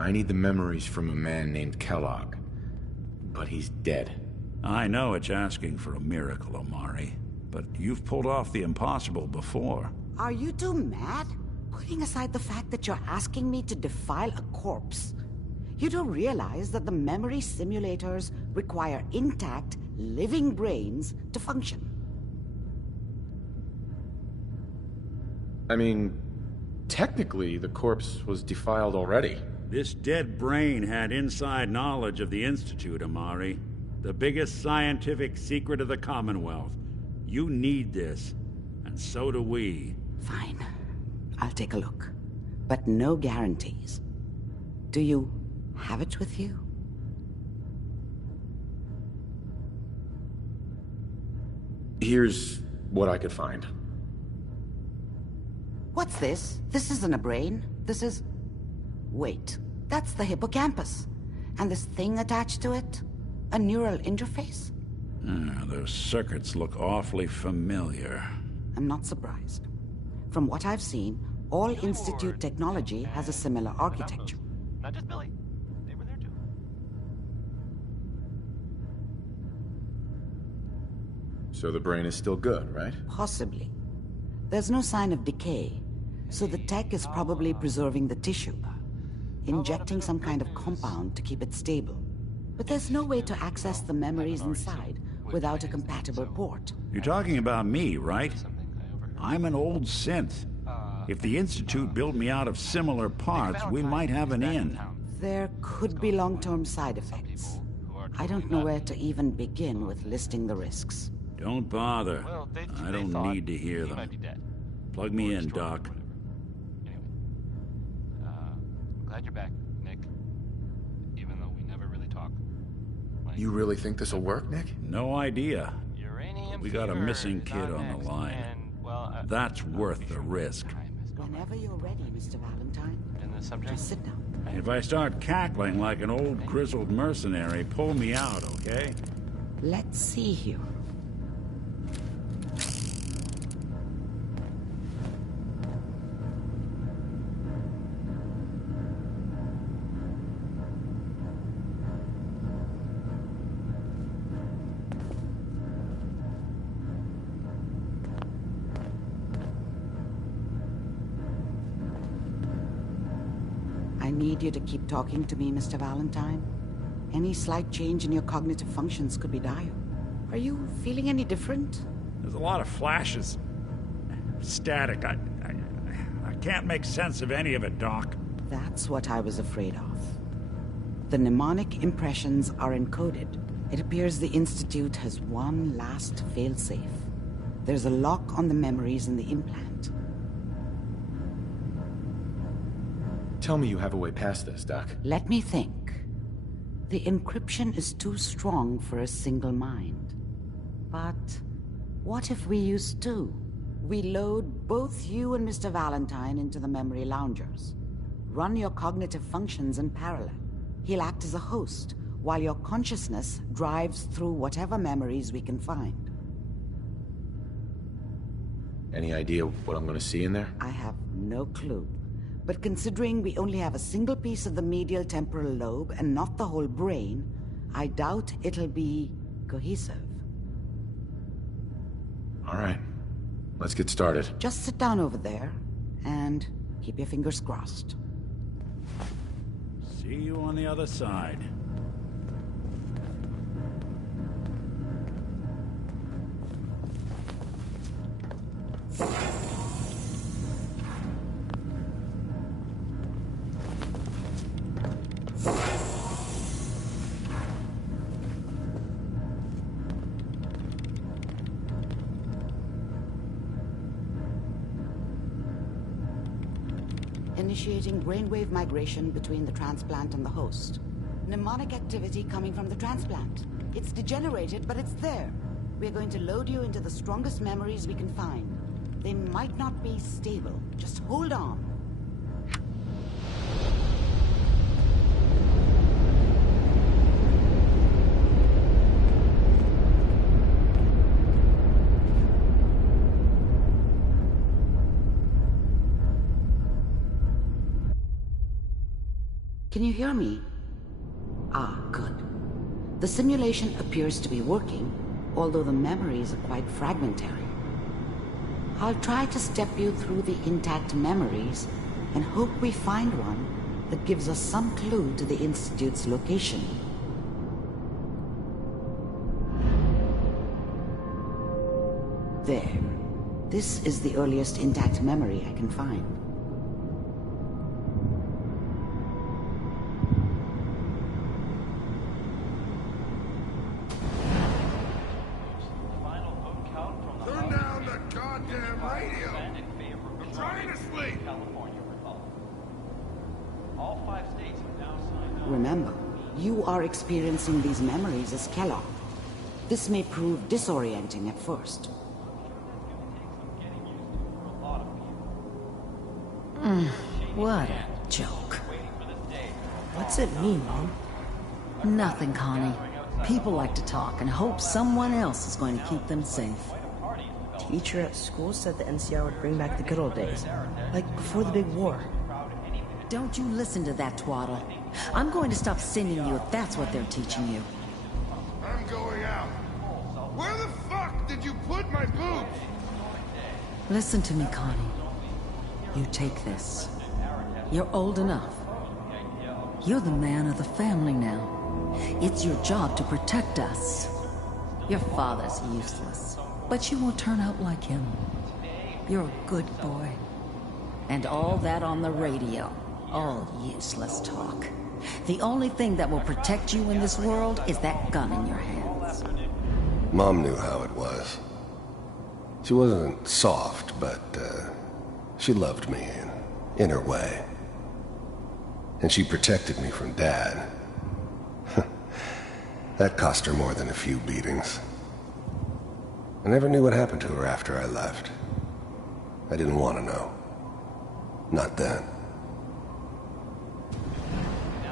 I need the memories from a man named Kellogg. But he's dead. I know it's asking for a miracle, Omari, but you've pulled off the impossible before. Are you two mad? Putting aside the fact that you're asking me to defile a corpse, you do realize that the memory simulators require intact, living brains to function. I mean, technically, the corpse was defiled already. This dead brain had inside knowledge of the Institute, Omari. The biggest scientific secret of the Commonwealth. You need this, and so do we. Fine. I'll take a look. But no guarantees. Do you have it with you? Here's what I could find. What's this? This isn't a brain. This is... Wait, that's the hippocampus. And this thing attached to it? A neural interface? Those circuits look awfully familiar. I'm not surprised. From what I've seen, all Institute technology has a similar architecture. Not just Billy. They were there too. So the brain is still good, right? Possibly. There's no sign of decay, so the tech is probably preserving the tissue, injecting some kind of compound to keep it stable. But there's no way to access the memories inside without a compatible port. You're talking about me, right? I'm an old synth. If the Institute built me out of similar parts, we might have an in. There could be long-term side effects. I don't know where to even begin with listing the risks. Don't bother. Well, I don't need to hear he might them. be dead. Plug me in, Destroyed or Doc. whatever. Anyway, I'm glad you're back, Nick. Even though we never really talk. Like, You really think this'll work, Nick? No idea. uranium We got a fever missing is kid not on the next, line. and, well, That's I'm not worth really the sure what risk. time is going Whenever on. you're ready, Mr. Valentine. And the subject? Just sit down. If I start cackling like an old grizzled mercenary, pull me out, okay? Let's see here. I need you to keep talking to me, Mr. Valentine. Any slight change in your cognitive functions could be dire. Are you feeling any different? There's a lot of flashes. Static. I can't make sense of any of it, Doc. That's what I was afraid of. The mnemonic impressions are encoded. It appears the Institute has one last failsafe. There's a lock on the memories in the implant. Tell me you have a way past this, Doc. Let me think. The encryption is too strong for a single mind. But what if we use two? We load both you and Mr. Valentine into the memory loungers. Run your cognitive functions in parallel. He'll act as a host, while your consciousness drives through whatever memories we can find. Any idea what I'm gonna see in there? I have no clue. But considering we only have a single piece of the medial temporal lobe and not the whole brain, I doubt it'll be cohesive. All right. Let's get started. Just sit down over there and keep your fingers crossed. See you on the other side. Initiating brainwave migration between the transplant and the host. Mnemonic activity coming from the transplant. It's degenerated, but it's there. We're going to load you into the strongest memories we can find. They might not be stable. Just hold on. Can you hear me? Ah, good. The simulation appears to be working, although the memories are quite fragmentary. I'll try to step you through the intact memories and hope we find one that gives us some clue to the Institute's location. There. This is the earliest intact memory I can find. Turn down the goddamn radio! I'm trying to sleep! All 5 states have now signed on. Remember, you are experiencing these memories as Kellogg. This may prove disorienting at first. What a joke. What's it mean, Mom? Nothing, Connie. People like to talk and hope someone else is going to keep them safe. Teacher at school said the NCR would bring back the good old days. Like before the big war. Don't you listen to that twaddle. I'm going to stop sending you if that's what they're teaching you. I'm going out. Where the fuck did you put my boobs? Listen to me, Connie. You take this. You're old enough. You're the man of the family now. It's your job to protect us. Your father's useless, but you won't turn out like him. You're a good boy. And all that on the radio, all useless talk. The only thing that will protect you in this world is that gun in your hands. Mom knew how it was. She wasn't soft, but, she loved me in her way. And she protected me from Dad. That cost her more than a few beatings. I never knew what happened to her after I left. I didn't want to know. Not then.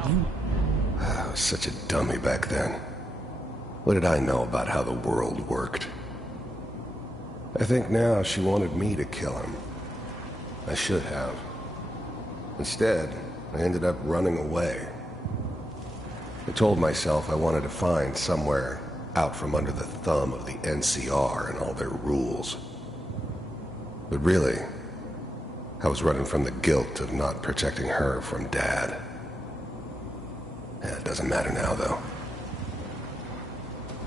I was such a dummy back then. What did I know about how the world worked? I think now she wanted me to kill him. I should have. Instead, I ended up running away. I told myself I wanted to find somewhere out from under the thumb of the NCR and all their rules. But really, I was running from the guilt of not protecting her from Dad. It doesn't matter now, though.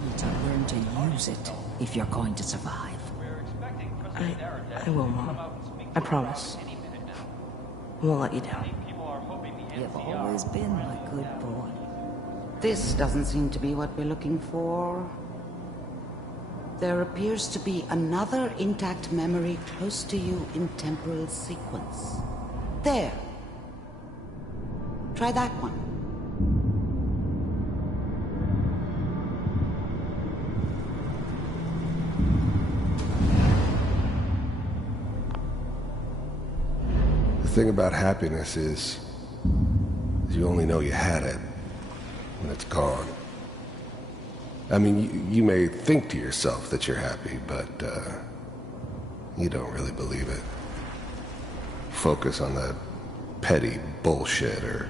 You need to learn to use it if you're going to survive. I will, Mom. I promise. I won't let you down. You've always been my good boy. This doesn't seem to be what we're looking for. There appears to be another intact memory close to you in temporal sequence. There. Try that one. The thing about happiness is you only know you had it when it's gone. I mean, you may think to yourself that you're happy, but you don't really believe it. Focus on the petty bullshit or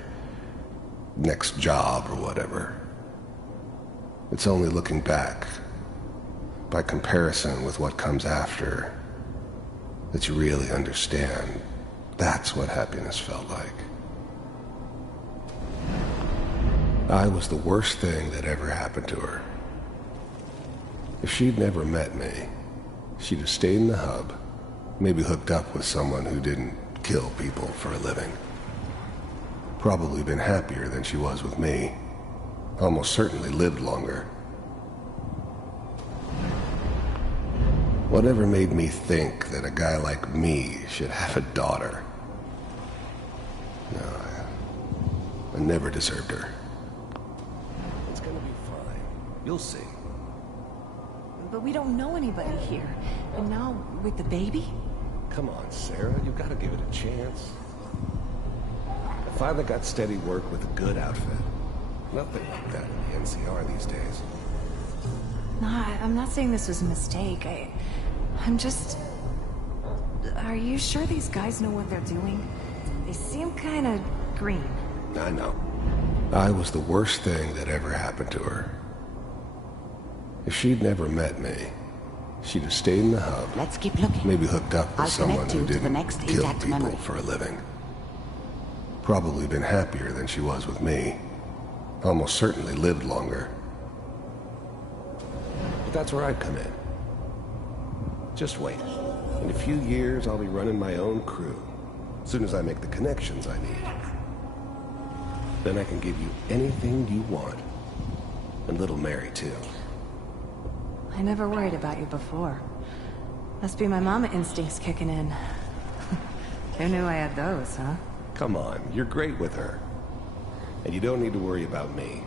next job or whatever. It's only looking back, by comparison with what comes after, that you really understand. That's what happiness felt like. I was the worst thing that ever happened to her. If she'd never met me, she'd have stayed in the hub, maybe hooked up with someone who didn't kill people for a living. Probably been happier than she was with me. Almost certainly lived longer. Whatever made me think that a guy like me should have a daughter? No, I never deserved her. It's gonna be fine. You'll see. But we don't know anybody here. And now, with the baby? Come on, Sarah. You've got to give it a chance. I finally got steady work with a good outfit. Nothing like that in the NCR these days. No, I'm not saying this was a mistake. I'm just... Are you sure these guys know what they're doing? They seem kind of green. I know. I was the worst thing that ever happened to her. If she'd never met me, she'd have stayed in the hub. Let's keep looking. Maybe hooked up with I'll someone connect who you to the didn't next kill intact people memory. for a living. Probably been happier than she was with me. Almost certainly lived longer. But that's where I come in. Just wait. In a few years, I'll be running my own crew. As soon as I make the connections I need. Then I can give you anything you want. And little Mary, too. I never worried about you before. Must be my mama instincts kicking in. Who knew I had those, huh? Come on, you're great with her. And you don't need to worry about me.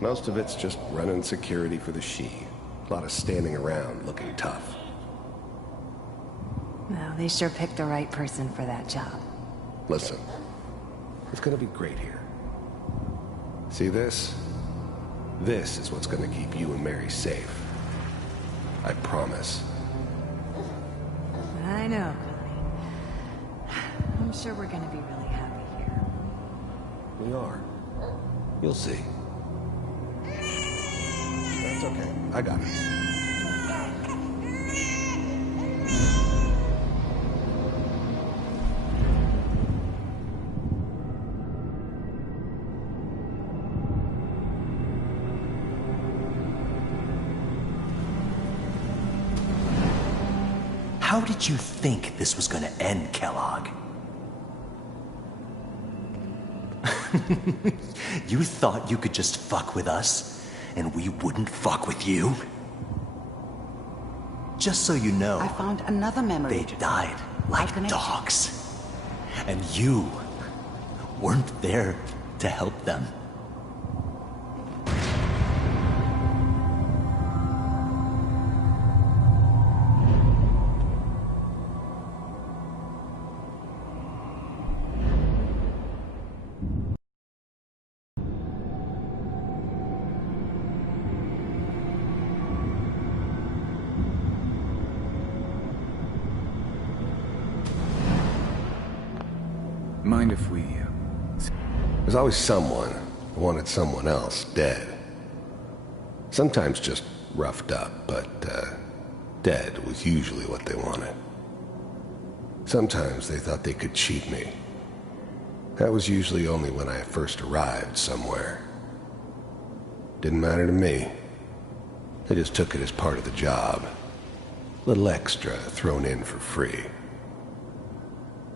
Most of it's just running security for the She. A lot of standing around looking tough. No, they sure picked the right person for that job. Listen, it's gonna be great here. See this? This is what's gonna keep you and Mary safe. I promise. I know, Connie. I'm sure we're gonna be really happy here. We are. You'll see. That's okay. I got it. How did you think this was gonna end, Kellogg? You thought you could just fuck with us, and we wouldn't fuck with you? Just so you know, I found another memory. they died like connect you. dogs. And you weren't there to help them. Mind if we... There's always someone who wanted someone else dead. Sometimes just roughed up, but dead was usually what they wanted. Sometimes they thought they could cheat me. That was usually only when I first arrived somewhere. Didn't matter to me. They just took it as part of the job. Little extra thrown in for free.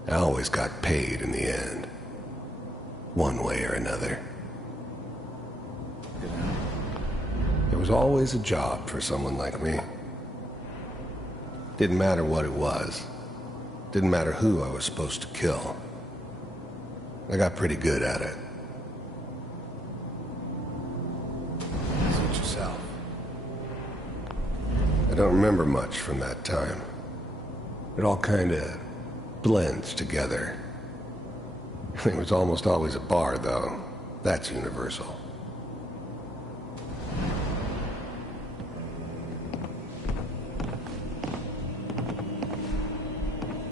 I always got paid in the end. One way or another. There was always a job for someone like me. Didn't matter what it was. Didn't matter who I was supposed to kill. I got pretty good at it. Suit yourself. I don't remember much from that time. It all kinda blends together. There was almost always a bar, though. That's universal.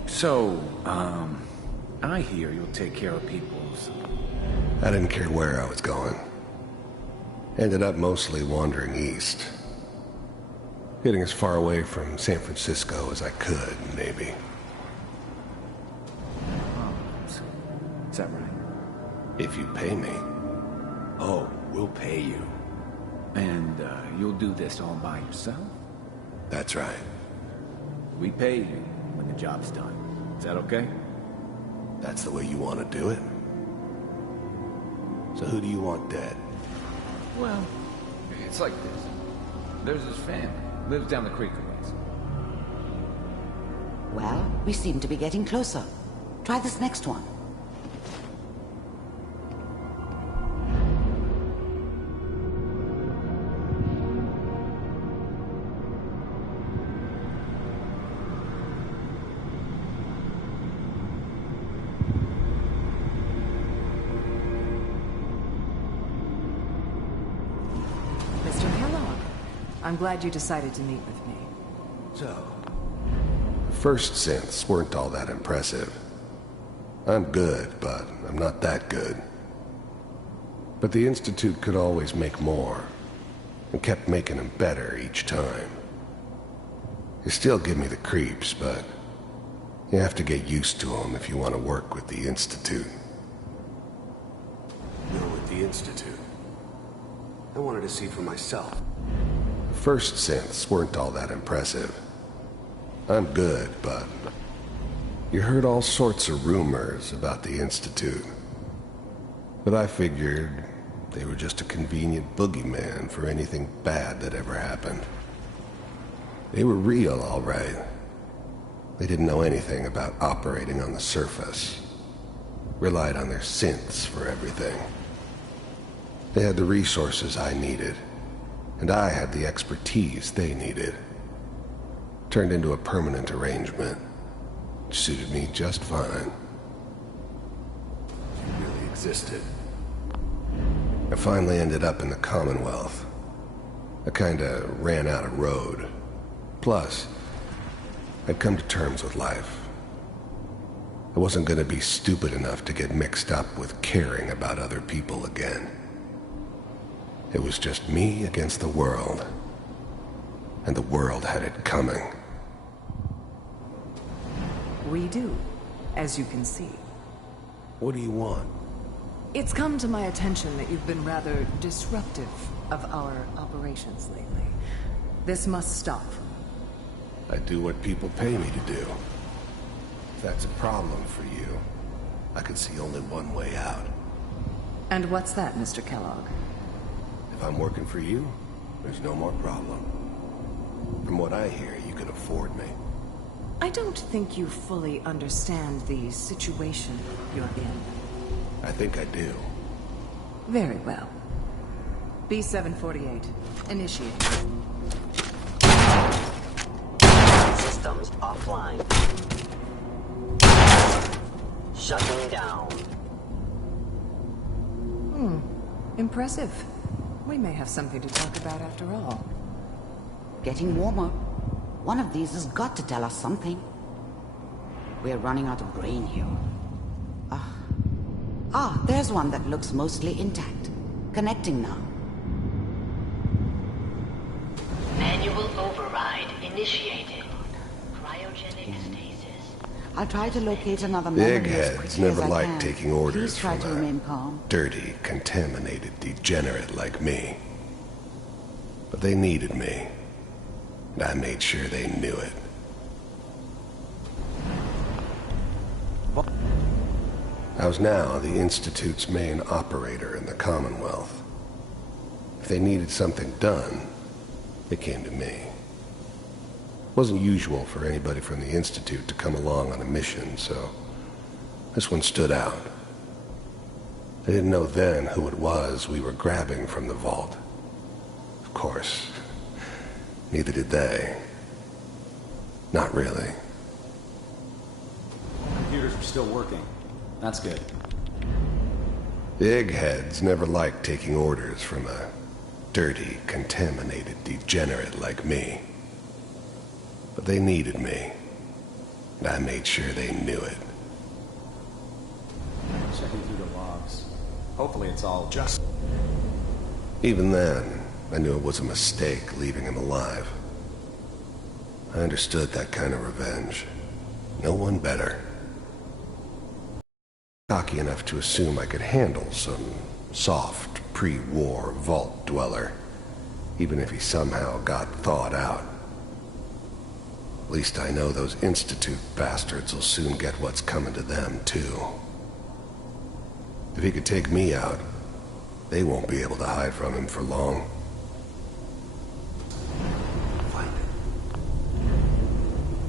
So, I hear you'll take care of people's... I didn't care where I was going. Ended up mostly wandering east. Getting as far away from San Francisco as I could, maybe. Is that right? If you pay me. Oh, we'll pay you. And, you'll do this all by yourself? That's right. We pay you when the job's done. Is that okay? That's the way you want to do it? So who do you want dead? Well, it's like this. There's his family. Lives down the creek a ways. Well, we seem to be getting closer. Try this next one. Mr. Kellogg, I'm glad you decided to meet with me. So, the first synths weren't all that impressive. I'm good, but I'm not that good. But the Institute could always make more, and kept making them better each time. They still give me the creeps, but you have to get used to them if you want to work with the Institute. You're with the Institute. I wanted to see for myself. The first synths weren't all that impressive. I'm good, but you heard all sorts of rumors about the Institute. But I figured they were just a convenient boogeyman for anything bad that ever happened. They were real, all right. They didn't know anything about operating on the surface. Relied on their synths for everything. They had the resources I needed, and I had the expertise they needed. Turned into a permanent arrangement, which suited me just fine. You really existed. I finally ended up in the Commonwealth. I kinda ran out of road. Plus, I'd come to terms with life. I wasn't gonna be stupid enough to get mixed up with caring about other people again. It was just me against the world. And the world had it coming. We do, as you can see. What do you want? It's come to my attention that you've been rather disruptive of our operations lately. This must stop. I do what people pay me to do. If that's a problem for you, I could see only one way out. And what's that, Mr. Kellogg? If I'm working for you, there's no more problem. From what I hear, you can afford me. I don't think you fully understand the situation you're in. I think I do. Very well. B-748, initiate. Systems offline. Shutting down. Impressive. We may have something to talk about after all. Getting warmer. One of these has got to tell us something. We're running out of brain here. There's one that looks mostly intact. Connecting now. Manual override initiated. Cryogenic stasis. I'll try to locate another memory as Eggheads quickly never as I liked can. taking orders Please try from to a remain calm. dirty, contaminated degenerate like me. But they needed me. And I made sure they knew it. I was now the Institute's main operator in the Commonwealth. If they needed something done, they came to me. It wasn't usual for anybody from the Institute to come along on a mission, so this one stood out. I didn't know then who it was we were grabbing from the vault. Of course, neither did they. Not really. Computers are still working. That's good. The eggheads never liked taking orders from a dirty, contaminated degenerate like me. But they needed me, and I made sure they knew it. Checking through the logs. Hopefully it's all just... Even then, I knew it was a mistake leaving him alive. I understood that kind of revenge. No one better. Cocky enough to assume I could handle some soft, pre-war vault dweller, even if he somehow got thawed out. At least I know those Institute bastards will soon get what's coming to them, too. If he could take me out, they won't be able to hide from him for long. Find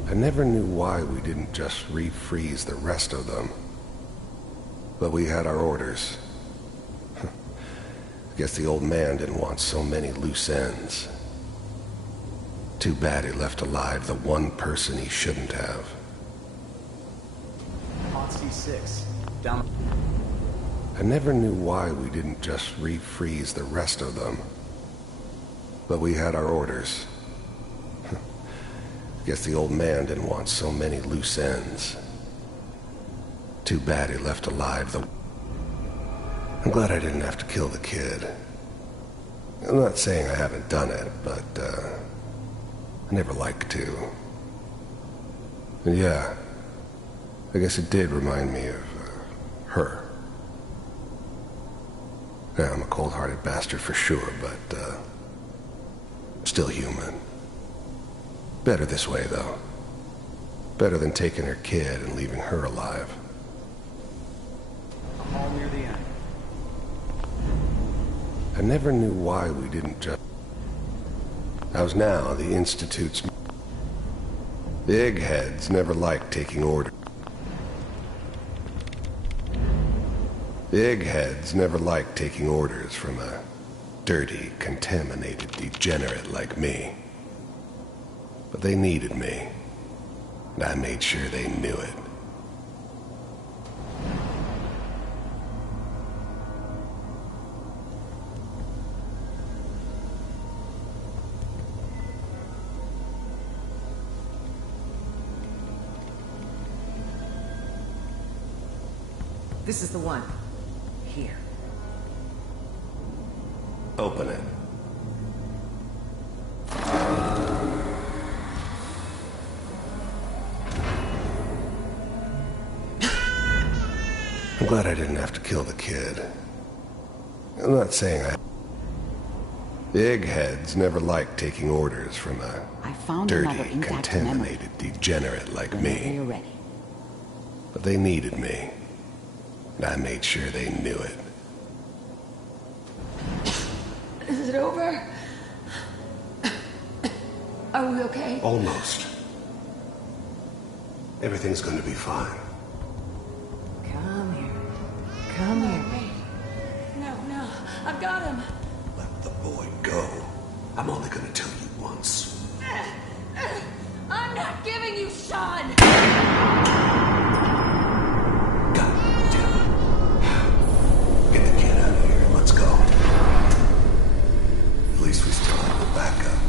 it. I never knew why we didn't just refreeze the rest of them. But we had our orders. I guess the old man didn't want so many loose ends. Too bad he left alive the one person he shouldn't have. Odyssey 6. Down. I never knew why we didn't just refreeze the rest of them. But we had our orders. I guess the old man didn't want so many loose ends. Too bad he left alive the... I'm glad I didn't have to kill the kid. I'm not saying I haven't done it, but, I never like to. And yeah, I guess it did remind me of, her. Yeah, I'm a cold-hearted bastard for sure, but, still human. Better this way, though. Better than taking her kid and leaving her alive. I'm all near the end. I never knew why we didn't just... How's now the Institute's... The eggheads never liked taking orders. The eggheads never liked taking orders from a dirty, contaminated degenerate like me. But they needed me, and I made sure they knew it. This is the one. Here. Open it. I'm glad I didn't have to kill the kid. I'm not saying I... The eggheads never liked taking orders from a dirty, contaminated degenerate like me. You're ready. But they needed me, and I made sure they knew it. Is it over? Are we okay? Almost. Everything's going to be fine. Come here. Come here. No, I've got him. Let the boy go. I'm only going to tell you once. I'm not giving you Sean! God damn it. Get the kid out of here. Let's go. At least we still have the backup.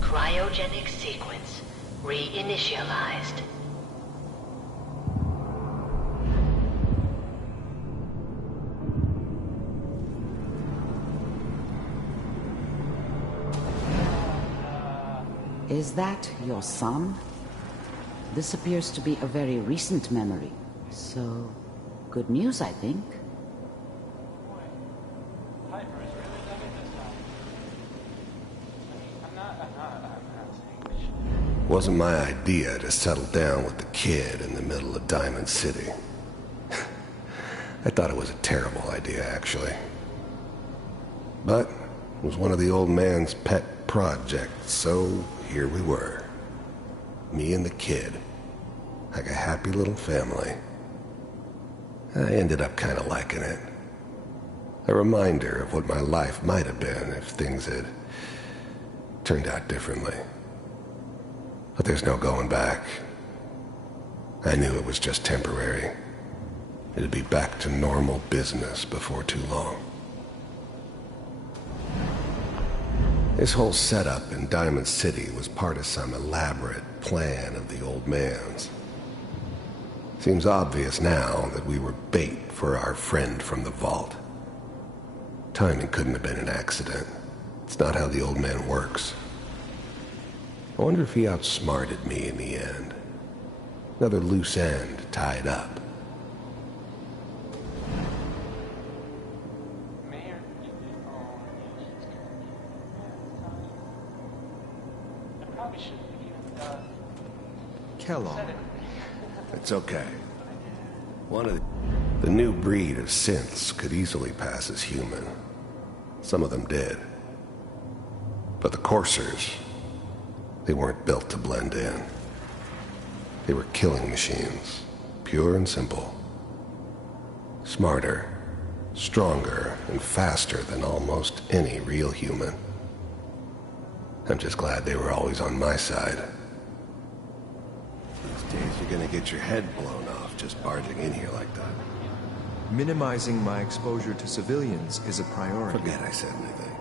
Cryogenic sequence reinitialized. Is that your son? This appears to be a very recent memory. So, good news, I think. Wasn't my idea to settle down with the kid in the middle of Diamond City. I thought it was a terrible idea, actually. But it was one of the old man's pet projects, so here we were. Me and the kid. Like a happy little family. I ended up kind of liking it. A reminder of what my life might have been if things had turned out differently. But there's no going back. I knew it was just temporary. It'd be back to normal business before too long. This whole setup in Diamond City was part of some elaborate plan of the old man's. Seems obvious now that we were bait for our friend from the vault. Timing couldn't have been an accident. It's not how the old man works. I wonder if he outsmarted me in the end. Another loose end tied up. Kellogg. It's okay. One of the new breed of synths could easily pass as human. Some of them did. But the coursers, they weren't built to blend in. They were killing machines, pure and simple. Smarter, stronger, and faster than almost any real human. I'm just glad they were always on my side. These days you're gonna get your head blown off just barging in here like that. Minimizing my exposure to civilians is a priority. Forget I said anything.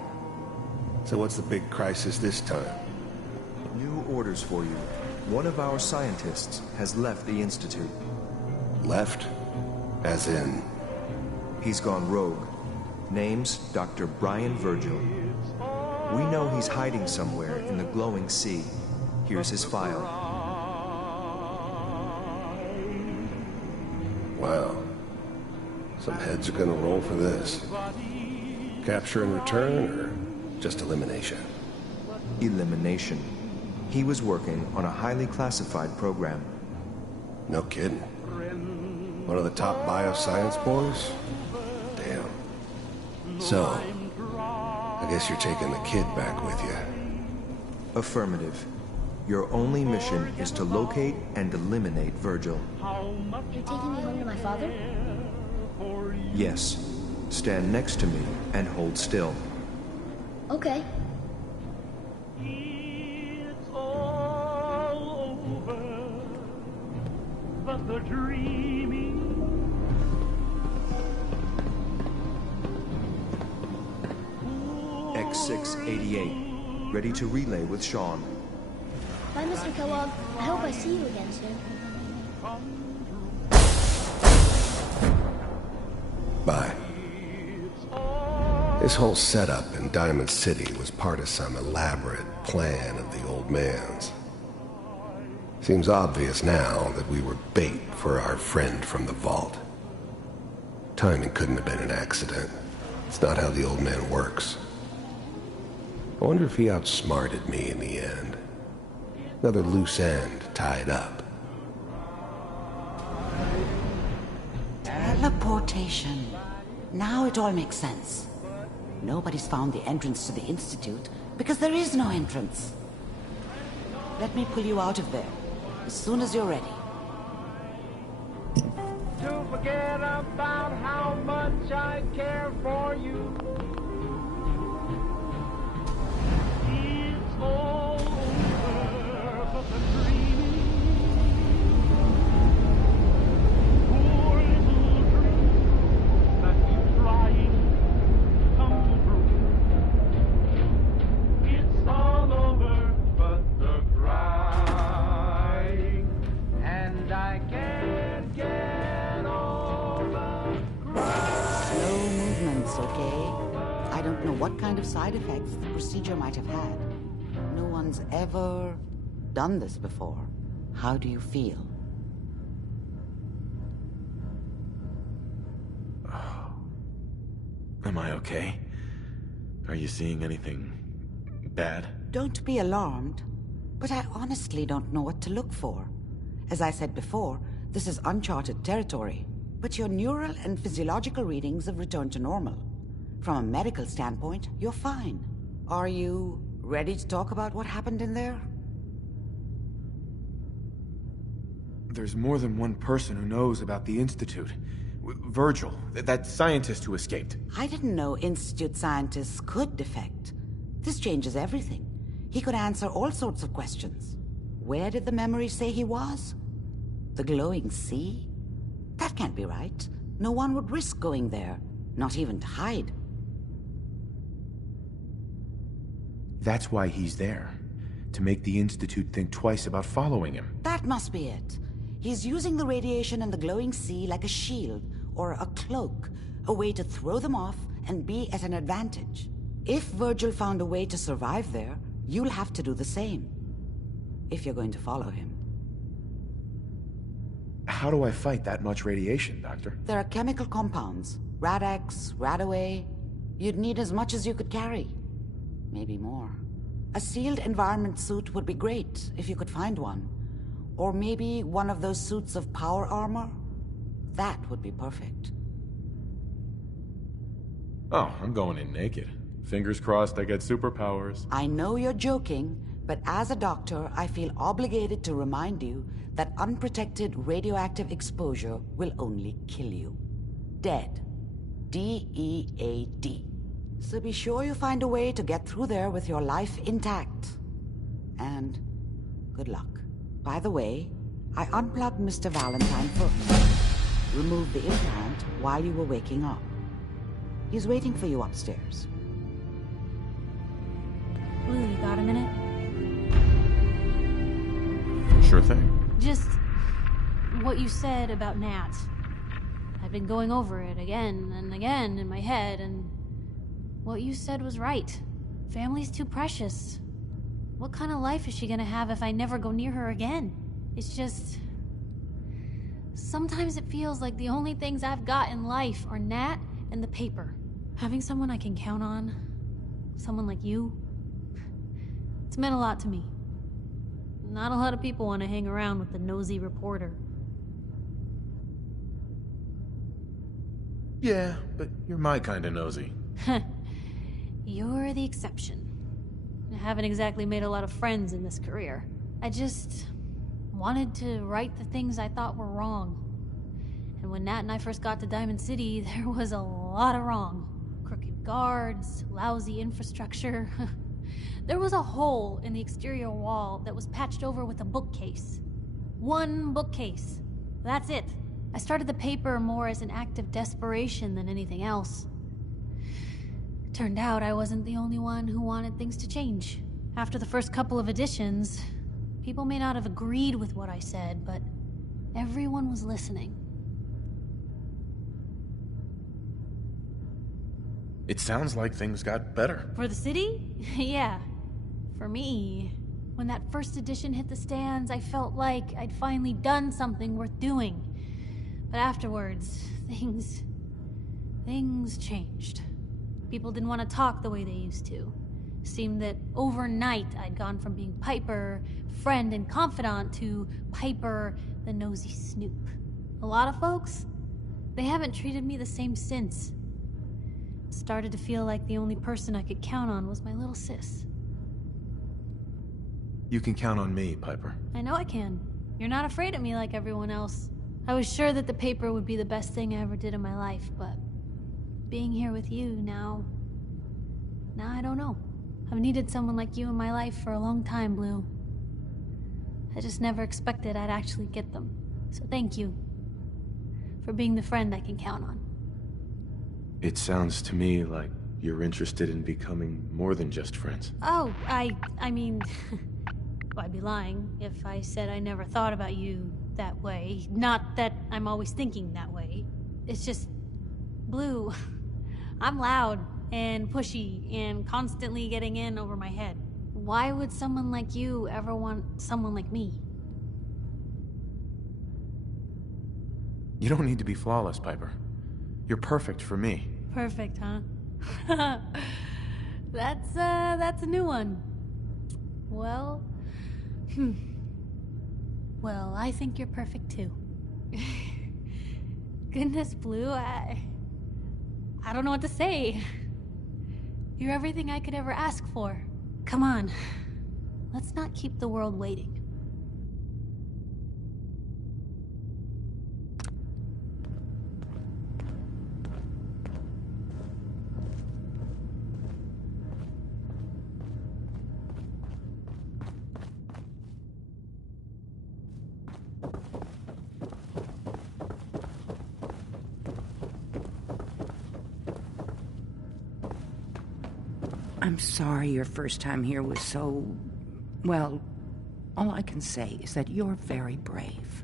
So what's the big crisis this time? New orders for you. One of our scientists has left the Institute. Left? As in... He's gone rogue. Name's Dr. Brian Virgil. We know he's hiding somewhere in the glowing sea. Here's his file. Wow. Some heads are gonna roll for this. Capture and return, or just elimination? Elimination. He was working on a highly classified program. No kidding. One of the top bioscience boys? Damn. So, I guess you're taking the kid back with you. Affirmative. Your only mission is to locate and eliminate Virgil. You're taking me home to my father? Yes. Stand next to me and hold still. Okay. It's all over, but the dreaming. X688. Ready to relay with Sean. Bye, Mr. Kellogg. I hope I see you again soon. Bye. This whole setup in Diamond City was part of some elaborate plan of the old man's. Seems obvious now that we were bait for our friend from the vault. Timing couldn't have been an accident. It's not how the old man works. I wonder if he outsmarted me in the end. Another loose end tied up. Teleportation. Now it all makes sense. Nobody's found the entrance to the Institute because there is no entrance. Let me pull you out of there as soon as you're ready. To forget about how much I care for you. It's all over, but the dreaming. Poor little dream that keeps trying to come true. It's all over, but the crying, and I can't get over crying. Slow movements, okay? I don't know what kind of side effects the procedure might have had. No one's ever done this before. How do you feel? Am I okay? Are you seeing anything bad? Don't be alarmed, but I honestly don't know what to look for. As I said before, this is uncharted territory, but your neural and physiological readings have returned to normal. From a medical standpoint, you're fine. Are you ready to talk about what happened in there? There's more than one person who knows about the Institute. Virgil, that scientist who escaped. I didn't know Institute scientists could defect. This changes everything. He could answer all sorts of questions. Where did the memory say he was? The glowing sea? That can't be right. No one would risk going there, not even to hide. That's why he's there. To make the Institute think twice about following him. That must be it. He's using the radiation in the glowing sea like a shield or a cloak, a way to throw them off and be at an advantage. If Virgil found a way to survive there, you'll have to do the same. If you're going to follow him. How do I fight that much radiation, Doctor? There are chemical compounds. Rad-X, Radaway. You'd need as much as you could carry. Maybe more. A sealed environment suit would be great, if you could find one. Or maybe one of those suits of power armor? That would be perfect. Oh, I'm going in naked. Fingers crossed I get superpowers. I know you're joking, but as a doctor, I feel obligated to remind you that unprotected radioactive exposure will only kill you. Dead. D-E-A-D. So be sure you find a way to get through there with your life intact. And good luck. By the way, I unplugged Mr. Valentine first. Removed the implant while you were waking up. He's waiting for you upstairs. Blue, you got a minute? Sure thing. Just what you said about Nat. I I'd been going over it again and again in my head, and what you said was right. Family's too precious. What kind of life is she gonna have if I never go near her again? It's just... sometimes it feels like the only things I've got in life are Nat and the paper. Having someone I can count on, someone like you, it's meant a lot to me. Not a lot of people want to hang around with the nosy reporter. Yeah, but you're my kind of nosy. You're the exception. I haven't exactly made a lot of friends in this career. I just wanted to right the things I thought were wrong. And when Nat and I first got to Diamond City, there was a lot of wrong. Crooked guards, lousy infrastructure. There was a hole in the exterior wall that was patched over with a bookcase. One bookcase. That's it. I started the paper more as an act of desperation than anything else. Turned out I wasn't the only one who wanted things to change. After the first couple of editions, people may not have agreed with what I said, but everyone was listening. It sounds like things got better. For the city? Yeah. For me, when that first edition hit the stands, I felt like I'd finally done something worth doing. But afterwards, things changed. People didn't want to talk the way they used to. Seemed that overnight I'd gone from being Piper, friend and confidant, to Piper, the nosy snoop. A lot of folks, they haven't treated me the same since. It started to feel like the only person I could count on was my little sis. You can count on me, Piper. I know I can. You're not afraid of me like everyone else. I was sure that the paper would be the best thing I ever did in my life, but being here with you now I don't know. I've needed someone like you in my life for a long time, Blue. I just never expected I'd actually get them. So thank you for being the friend I can count on. It sounds to me like you're interested in becoming more than just friends. Oh, I mean, I'd be lying if I said I never thought about you that way. Not that I'm always thinking that way. It's just, Blue, I'm loud and pushy and constantly getting in over my head. Why would someone like you ever want someone like me? You don't need to be flawless, Piper. You're perfect for me. Perfect, huh? That's a new one. Well, Well, I think you're perfect too. Goodness, Blue, I don't know what to say. You're everything I could ever ask for. Come on, let's not keep the world waiting. I'm sorry your first time here was so... well, all I can say is that you're very brave.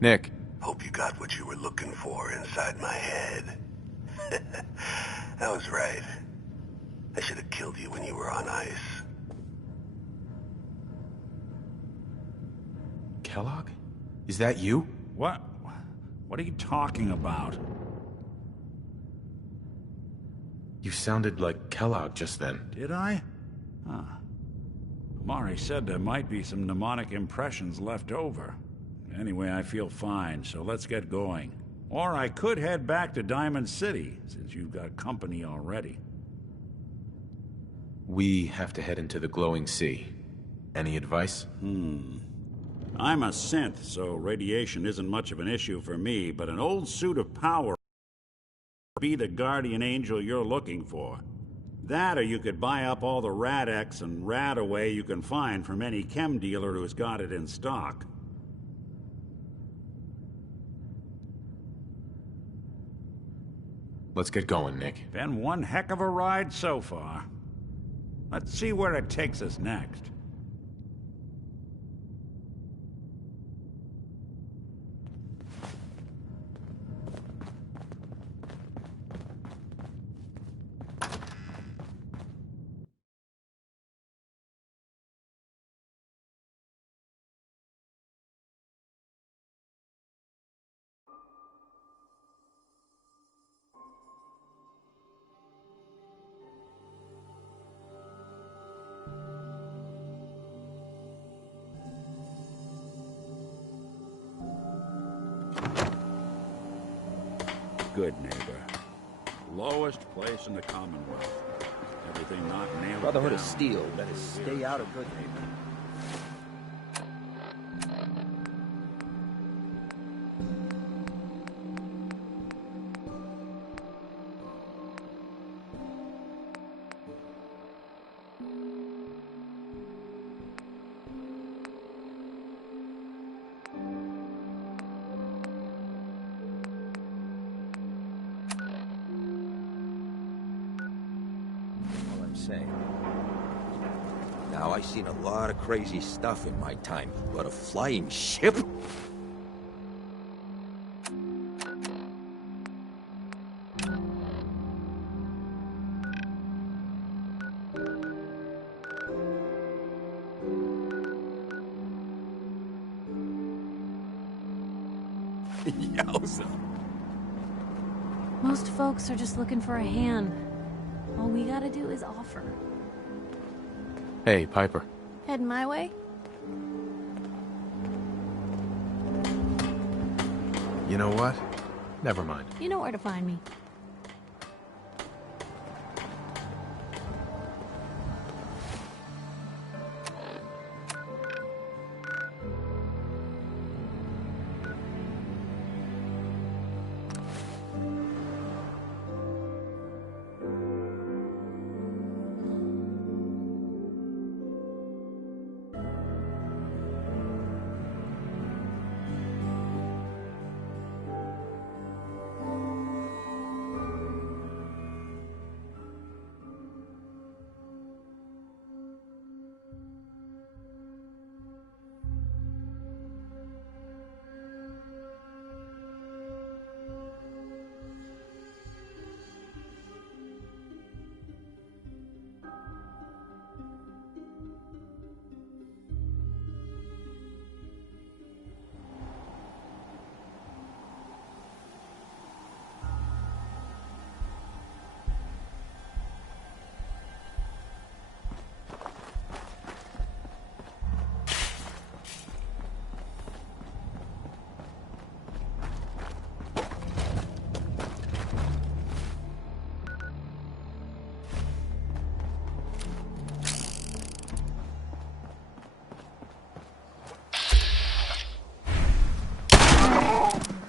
Nick. Hope you got what you were looking for inside my head. That was right. I should have killed you when you were on ice. Kellogg? Is that you? What? What are you talking about? You sounded like Kellogg just then. Did I? Huh. Mari said there might be some mnemonic impressions left over. Anyway, I feel fine, so let's get going. Or I could head back to Diamond City, since you've got company already. We have to head into the glowing sea. Any advice? I'm a synth, so radiation isn't much of an issue for me, but an old suit of power would be the guardian angel you're looking for. That, or you could buy up all the Rad-X and Rad-Away you can find from any chem dealer who's got it in stock. Let's get going, Nick. Been one heck of a ride so far. Let's see where it takes us next. good neighbor. Lowest place in the Commonwealth. Everything not nailed Brotherhood down. of Steel better stay out of Good Neighbor. Now, I've seen a lot of crazy stuff in my time, but a flying ship? Yowza. Most folks are just looking for a hand. All we gotta do is offer. Hey, Piper. Heading my way? You know what? Never mind. You know where to find me.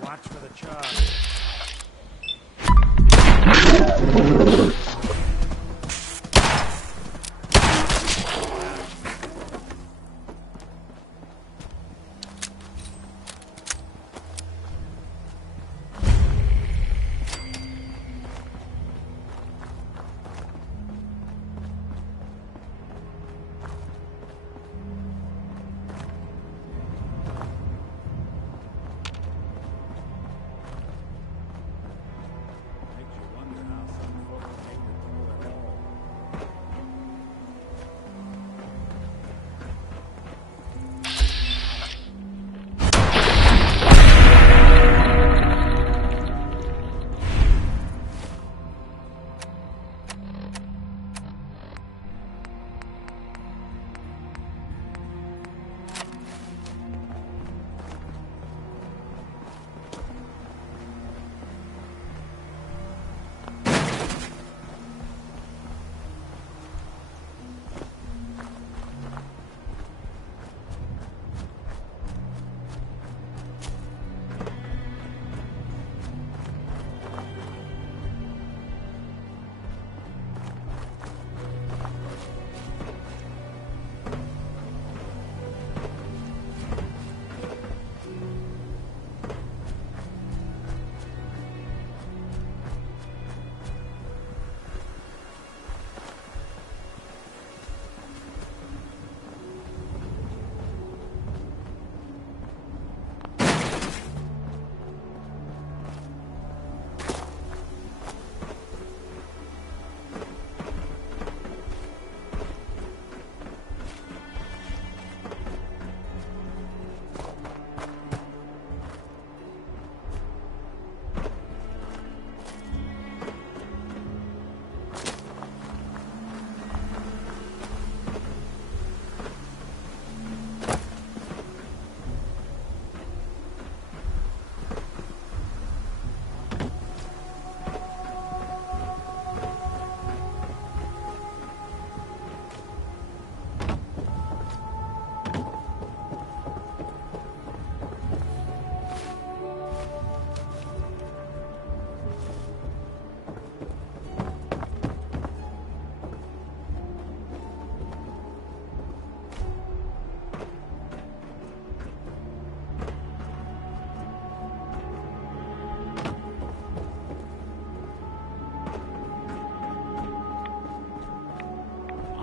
Watch for the charge.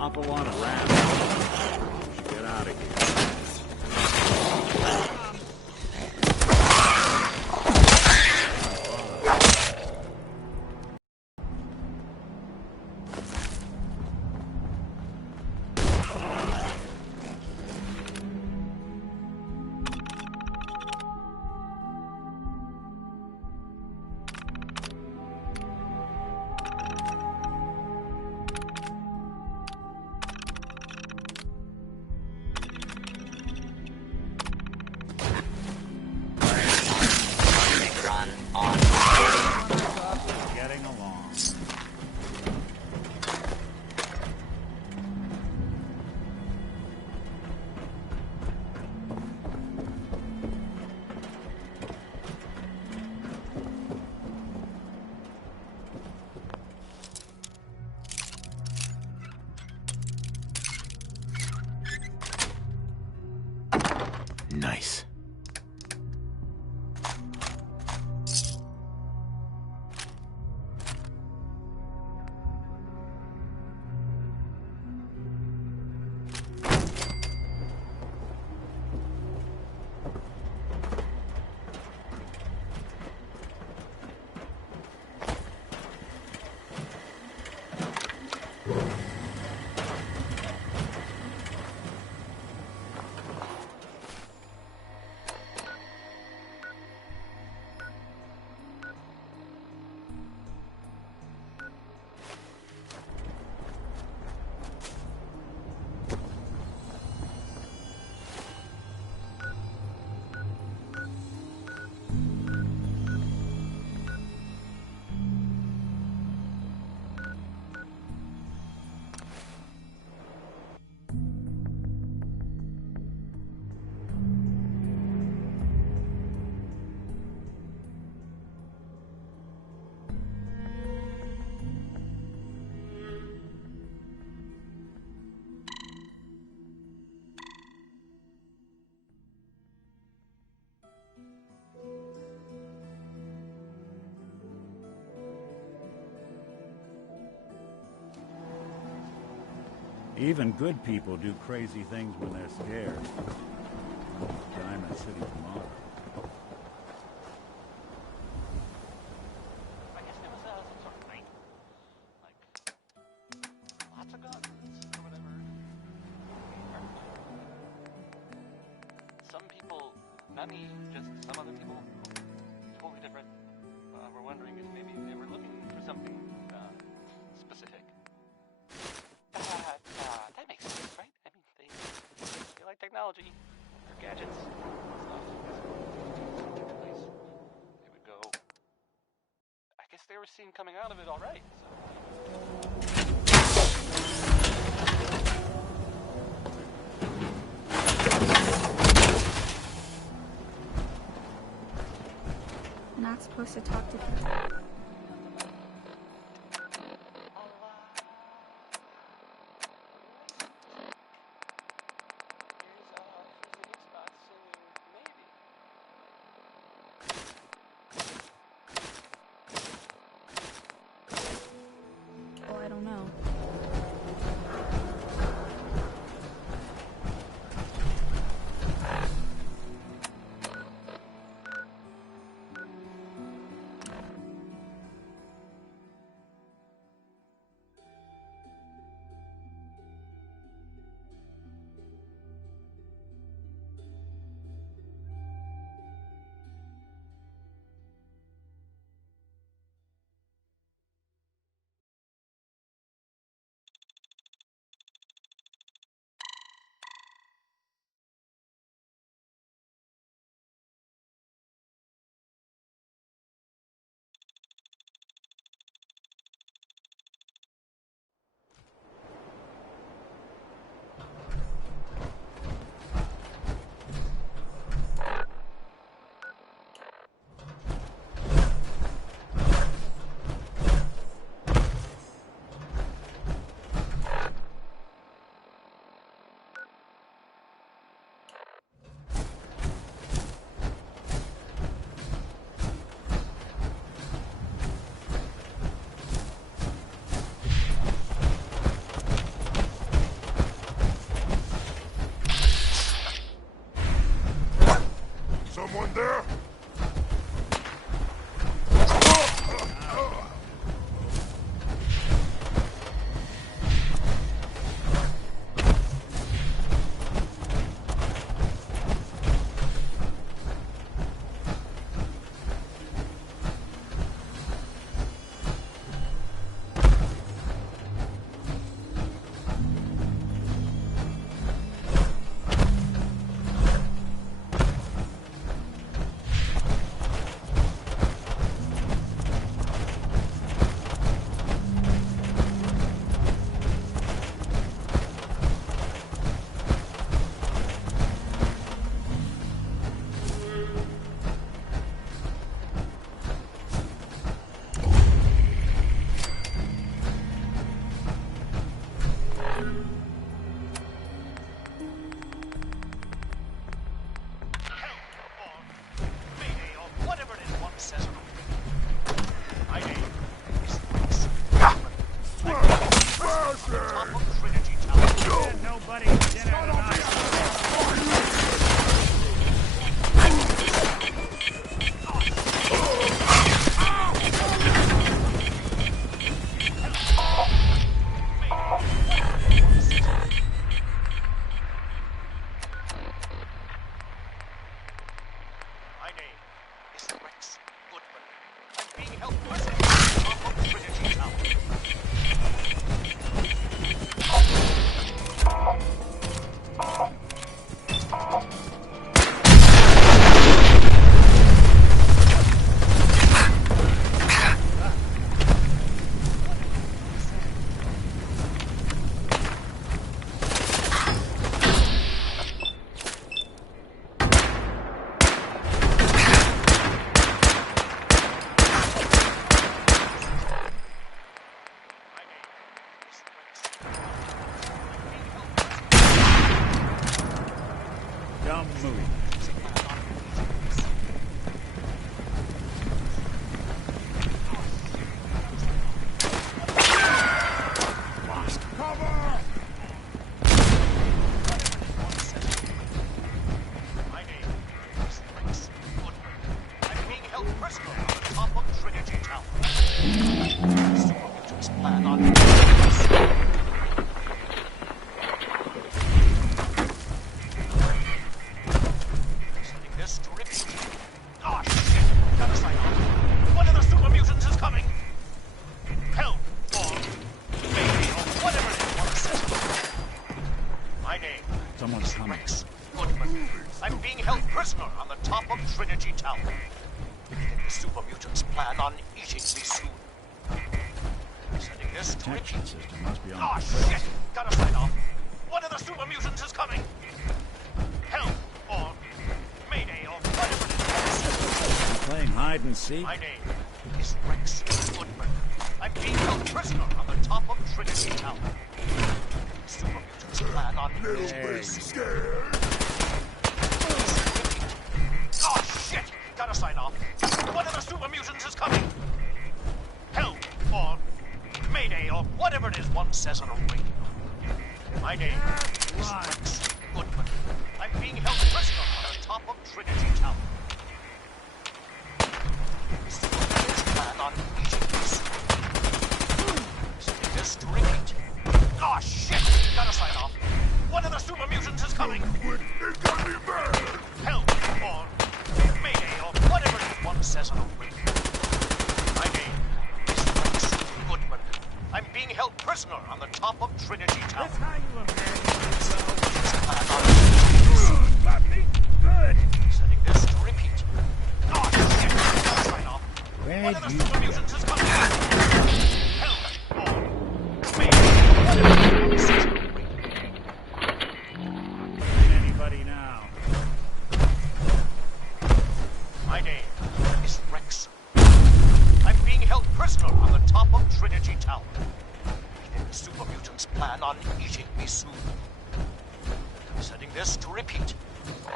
awful lot of rats. We should get out of here. Nice. Even good people do crazy things when they're scared. Diamond City tomorrow. I guess there was some sort of thing. Like, lots of guns or whatever. Some people, not me, just some other people, totally different, were wondering if maybe they were looking for something specific. That makes sense, right? I mean, they like technology, or gadgets, stuff. Place they would go. I guess they were seen coming out of it all right. Not supposed to talk to people. I don't know. Anyone there? See? My name is Rex Goodman. I'm being held prisoner on the top of Trinity Tower. Super mutants plan on me. Scared. Oh shit! Gotta sign off. One of the super mutants is coming. Help or Mayday or whatever it is one says on a radio. My name is Rex Goodman. I'm being held prisoner on the top of Trinity Tower. On this to repeat. Oh shit! Gotta sign off. One of the super mutants is coming. It got me bad. Help or Mayday or whatever one says on a radio. My name is Rex Goodman. I'm being held prisoner on the top of Trinity Tower. That's how you imagine. Good. Setting this to repeat. Oh shit! Gotta sign off. One of the super mutants is coming. Help or Mayday. Anybody now? My name is Rex. I'm being held prisoner on the top of Trinity Tower. I think the super mutants plan on eating me soon. I'm setting this to repeat.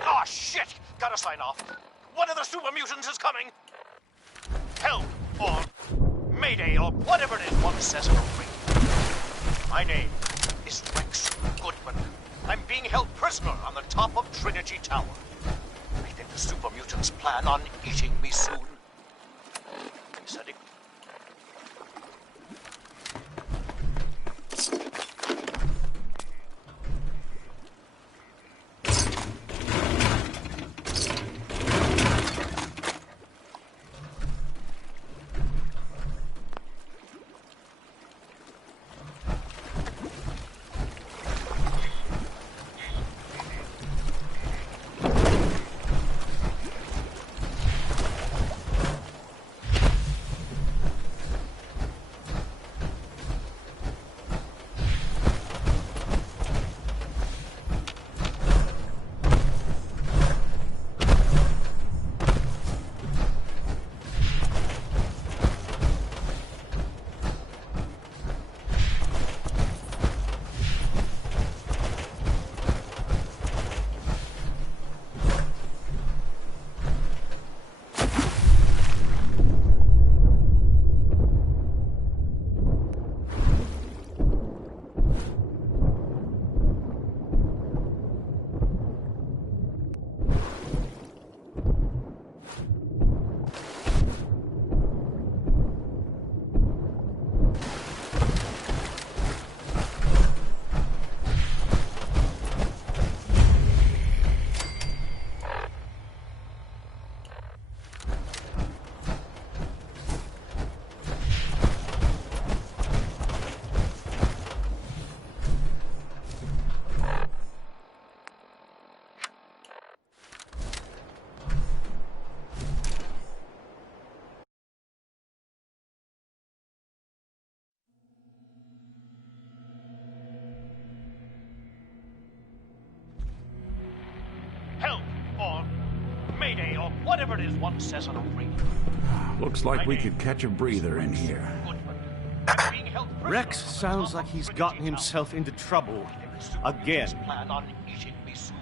Oh shit! Gotta sign off. One of the super mutants is coming. Help or Mayday or whatever it is one says on a radio. My name is Rex Goodman. I'm being held prisoner on the top of Trinity Tower. I think The super mutants plan on eating me soon. Setting. Help or Mayday or whatever it is one says on a radio. Looks like we could catch a breather in here. Rex sounds like he's gotten himself into trouble again. Plan on eating me soon.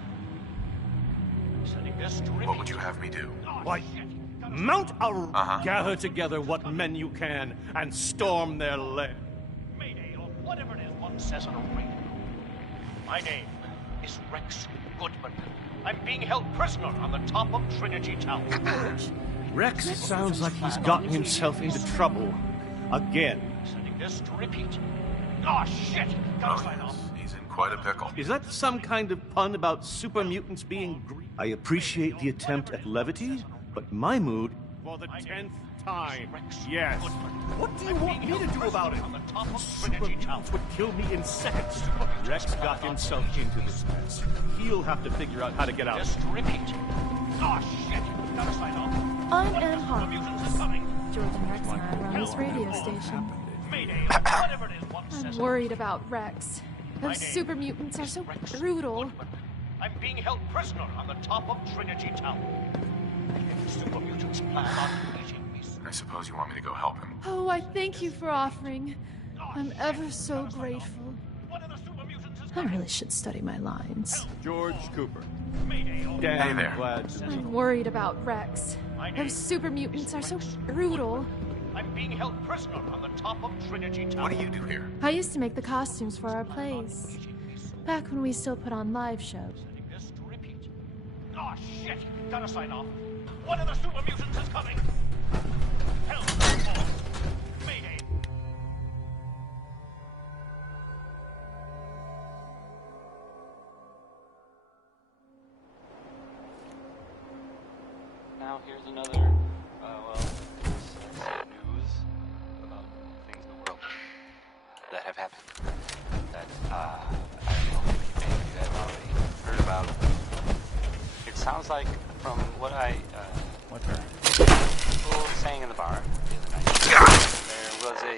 Setting this to What would you have me do? Why, mount a gather together what men you can and storm their lair. Mayday or whatever it is one says on a radio. My name is Rex Goodman. I'm being held prisoner on the top of Trinity Tower. Rex sounds like he's gotten himself into trouble again. Setting this to repeat. Oh shit! Gotta sign off. He's in quite a pickle. Is that some kind of pun about super mutants being green? I appreciate the attempt at levity, but my mood... For the 10th time, yes. What do you want me to do about it? Super mutants would kill me in seconds. Rex got himself into this mess. He'll have to figure out how to get out. Just to repeat. Oh shit! Gotta sign off. I'm Anne Hawkins. George and Rex and I run this radio station. I'm worried about Rex. Those super mutants are so brutal. I'm being held prisoner on the top of Trinity Tower. Super mutants plan on eating me. I suppose you want me to go help him. Oh, I thank you for offering. I'm ever so grateful. I really should study my lines. George Cooper. Hey there. I'm worried about Rex. Those super mutants are so brutal. I'm being held prisoner on the top of Trinity Tower. What do you do here? I used to make the costumes for our plays. Back when we still put on live shows. Oh shit! Gotta sign off. One of the super mutants is coming. Help! Mayday! Now here's another, sad news about things in the world that have happened. That, I don't know, maybe you have already heard about. It sounds like, from what people were saying in the bar the other night, there was a,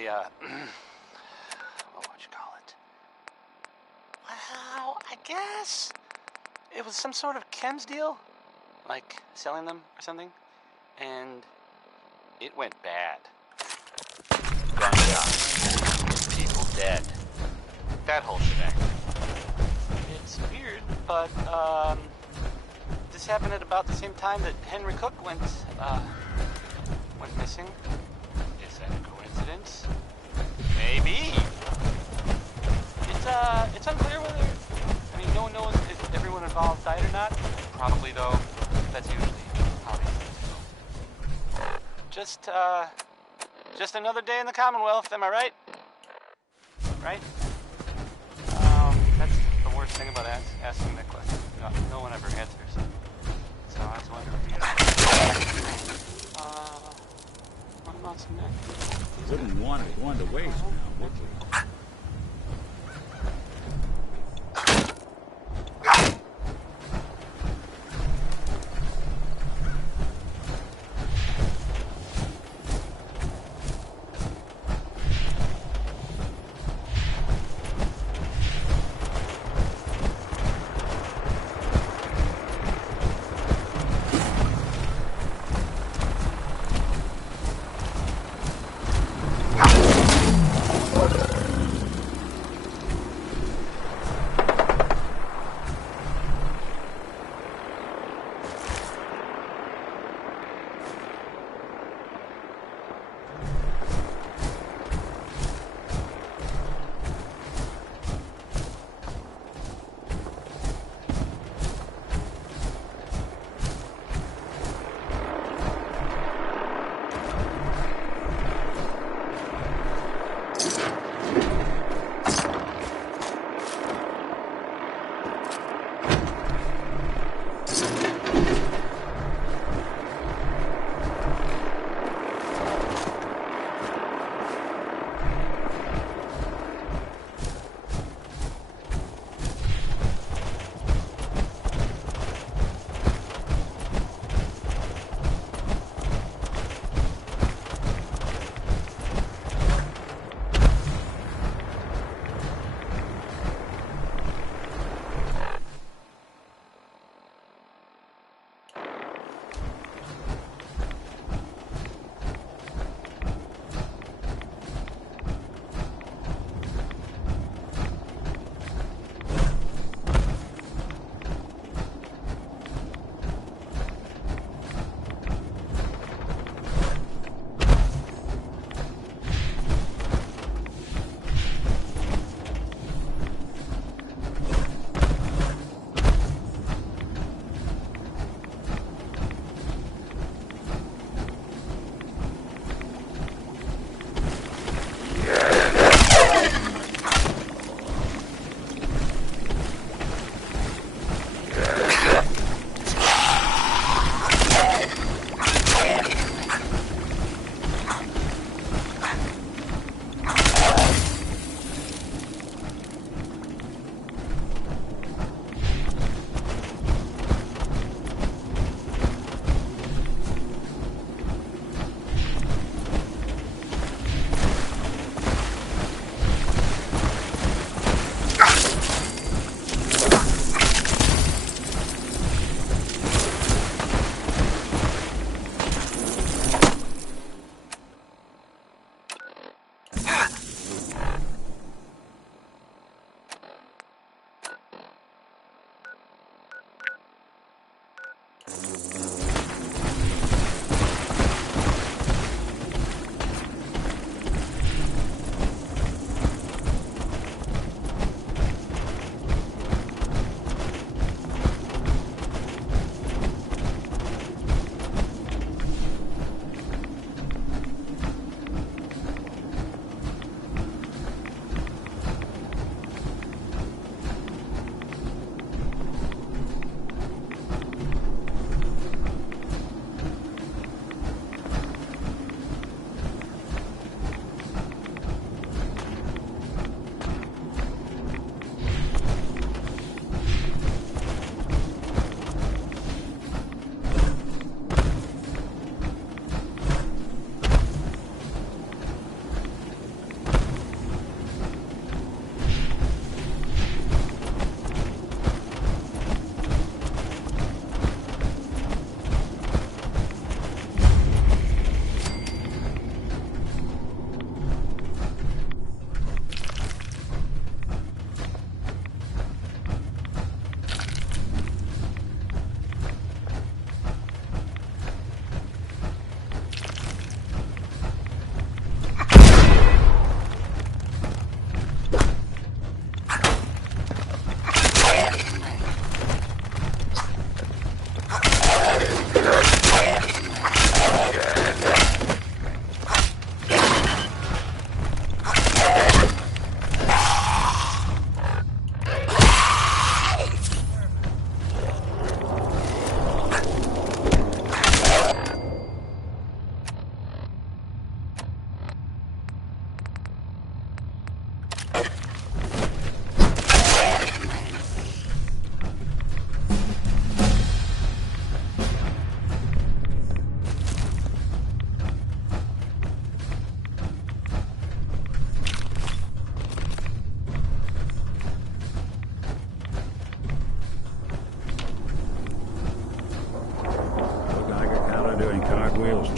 well, I guess it was some sort of chems deal, like selling them or something, and it went bad. Gunshots, people dead, that whole shebang. It's weird, but this happened at about the same time that Henry Cook went missing. Is that a coincidence? Maybe. It's unclear whether, no one knows if everyone involved died or not. Probably, though. That's usually Just another day in the Commonwealth, am I right? Right? That's the worst thing about asking that question. No one ever answers. So I was wondering. What about some next? Wouldn't want it going to waste now, would you?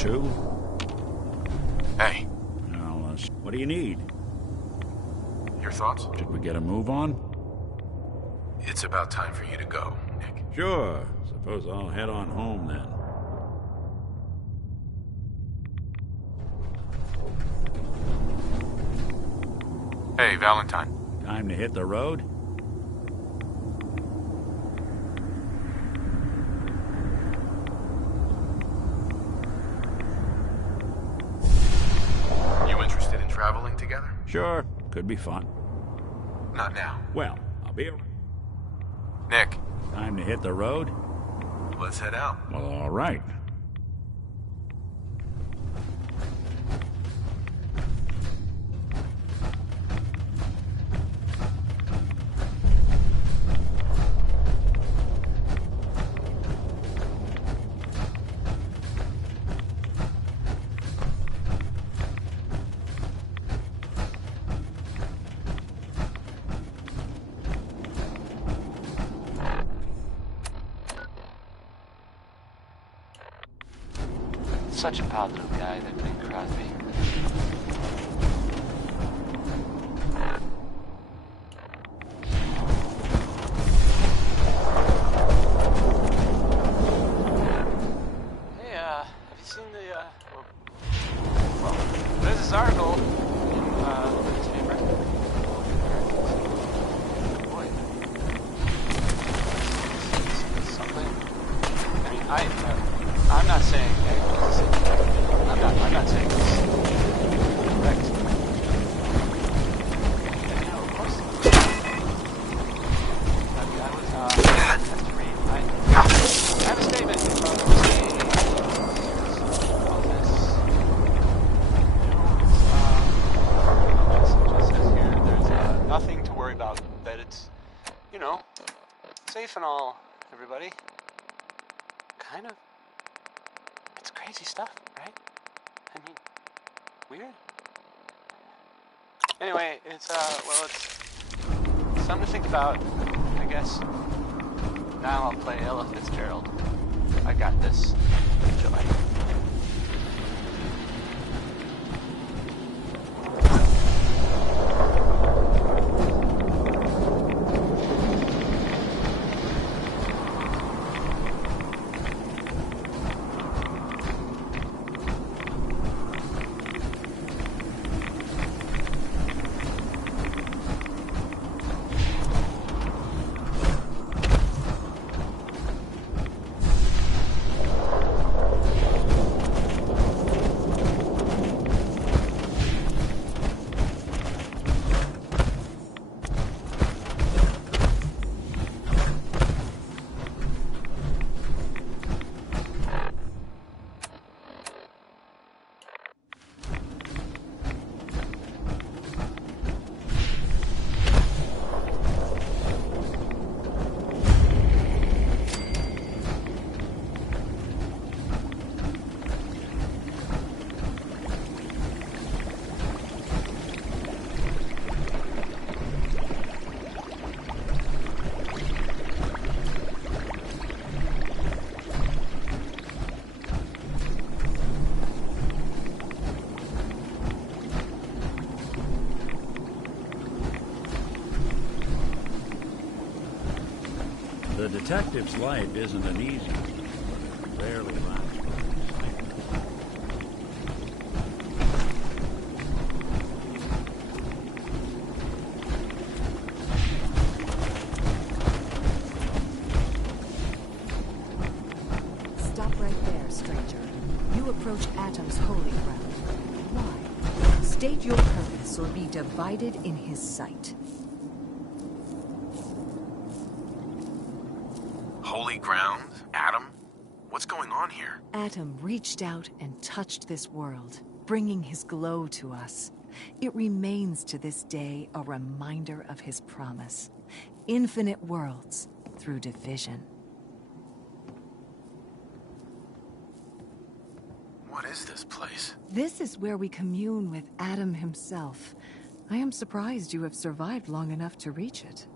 too? Hey. Well, what do you need? Your thoughts? Should we get a move on? It's about time for you to go, Nick. Sure. Suppose I'll head on home then. Hey, Valentine. Time to hit the road? You interested in traveling together? Sure. Could be fun. Not now. Well, I'll be around. Nick. Time to hit the road? Let's head out. Well, all right. Such a positive guy, that Bing Crosby. Hey, have you seen the, well, there's this article in the newspaper. Boy. Something. I mean, I'm not saying, I'm not saying this correct. You know, of course. I was, has to read. I have a statement from the just says here, there's nothing to worry about, that it's, you know, safe and all, everybody. Kind of. It's crazy stuff, right? I mean, weird. Anyway, it's, well, it's something to think about, I guess. Now I'll play Ella Fitzgerald. I got this. Enjoy. The detective's life isn't an easy one. Rarely lasts. Stop right there, stranger. You approach Atom's holy ground. Why? State your purpose or be divided in his sight. Holy ground? Atom? What's going on here? Atom reached out and touched this world, bringing his glow to us. It remains to this day a reminder of his promise. Infinite worlds through division. What is this place? This is where we commune with Atom himself. I am surprised you have survived long enough to reach it.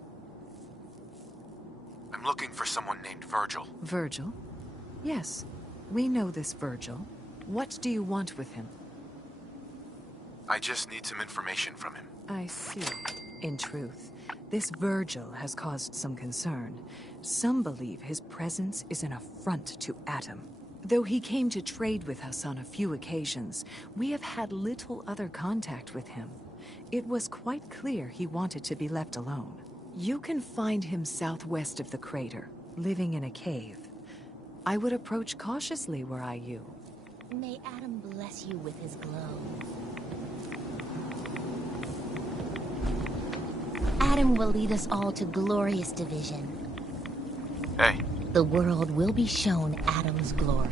I'm looking for someone named Virgil. Virgil? Yes, we know this Virgil. What do you want with him? I just need some information from him. I see. In truth, this Virgil has caused some concern. Some believe his presence is an affront to Adam. Though he came to trade with us on a few occasions, we have had little other contact with him. It was quite clear he wanted to be left alone. You can find him southwest of the crater, living in a cave. I would approach cautiously were I you. May Adam bless you with his glow. Adam will lead us all to glorious division. Hey. The world will be shown Adam's glory.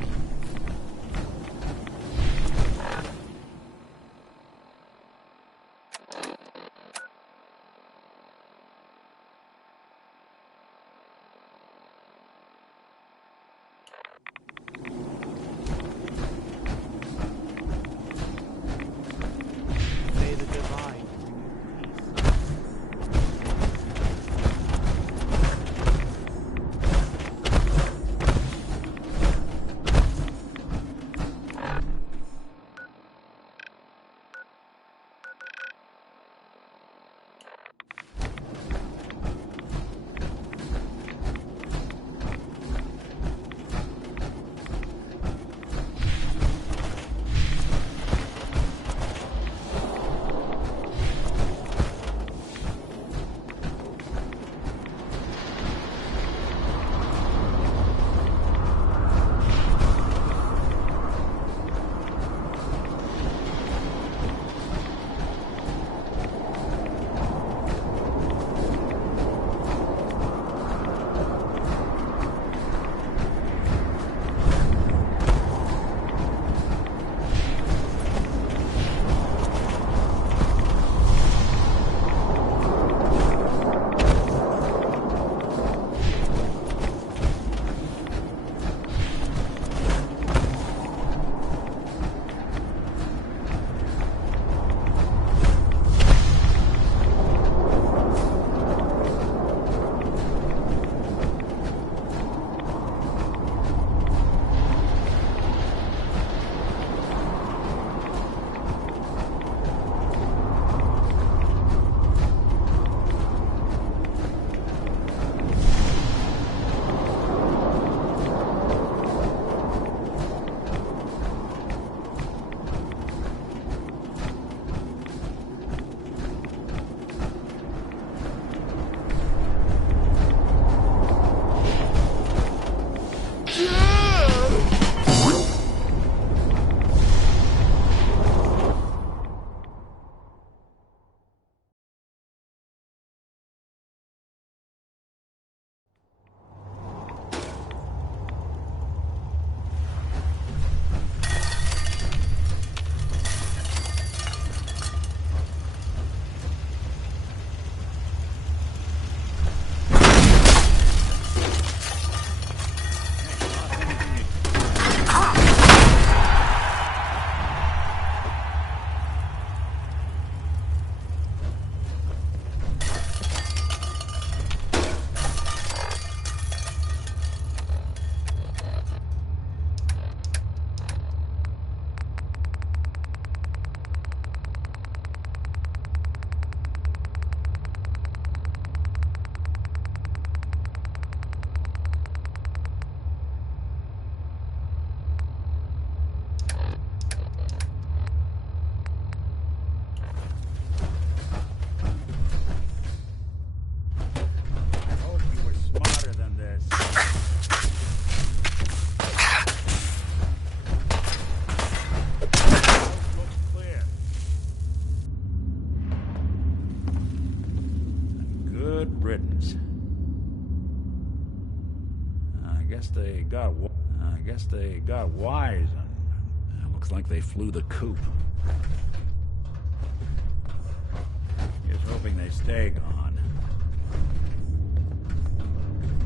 May the divine I guess they got wise, and looks like they flew the coop. Here's hoping they stay gone.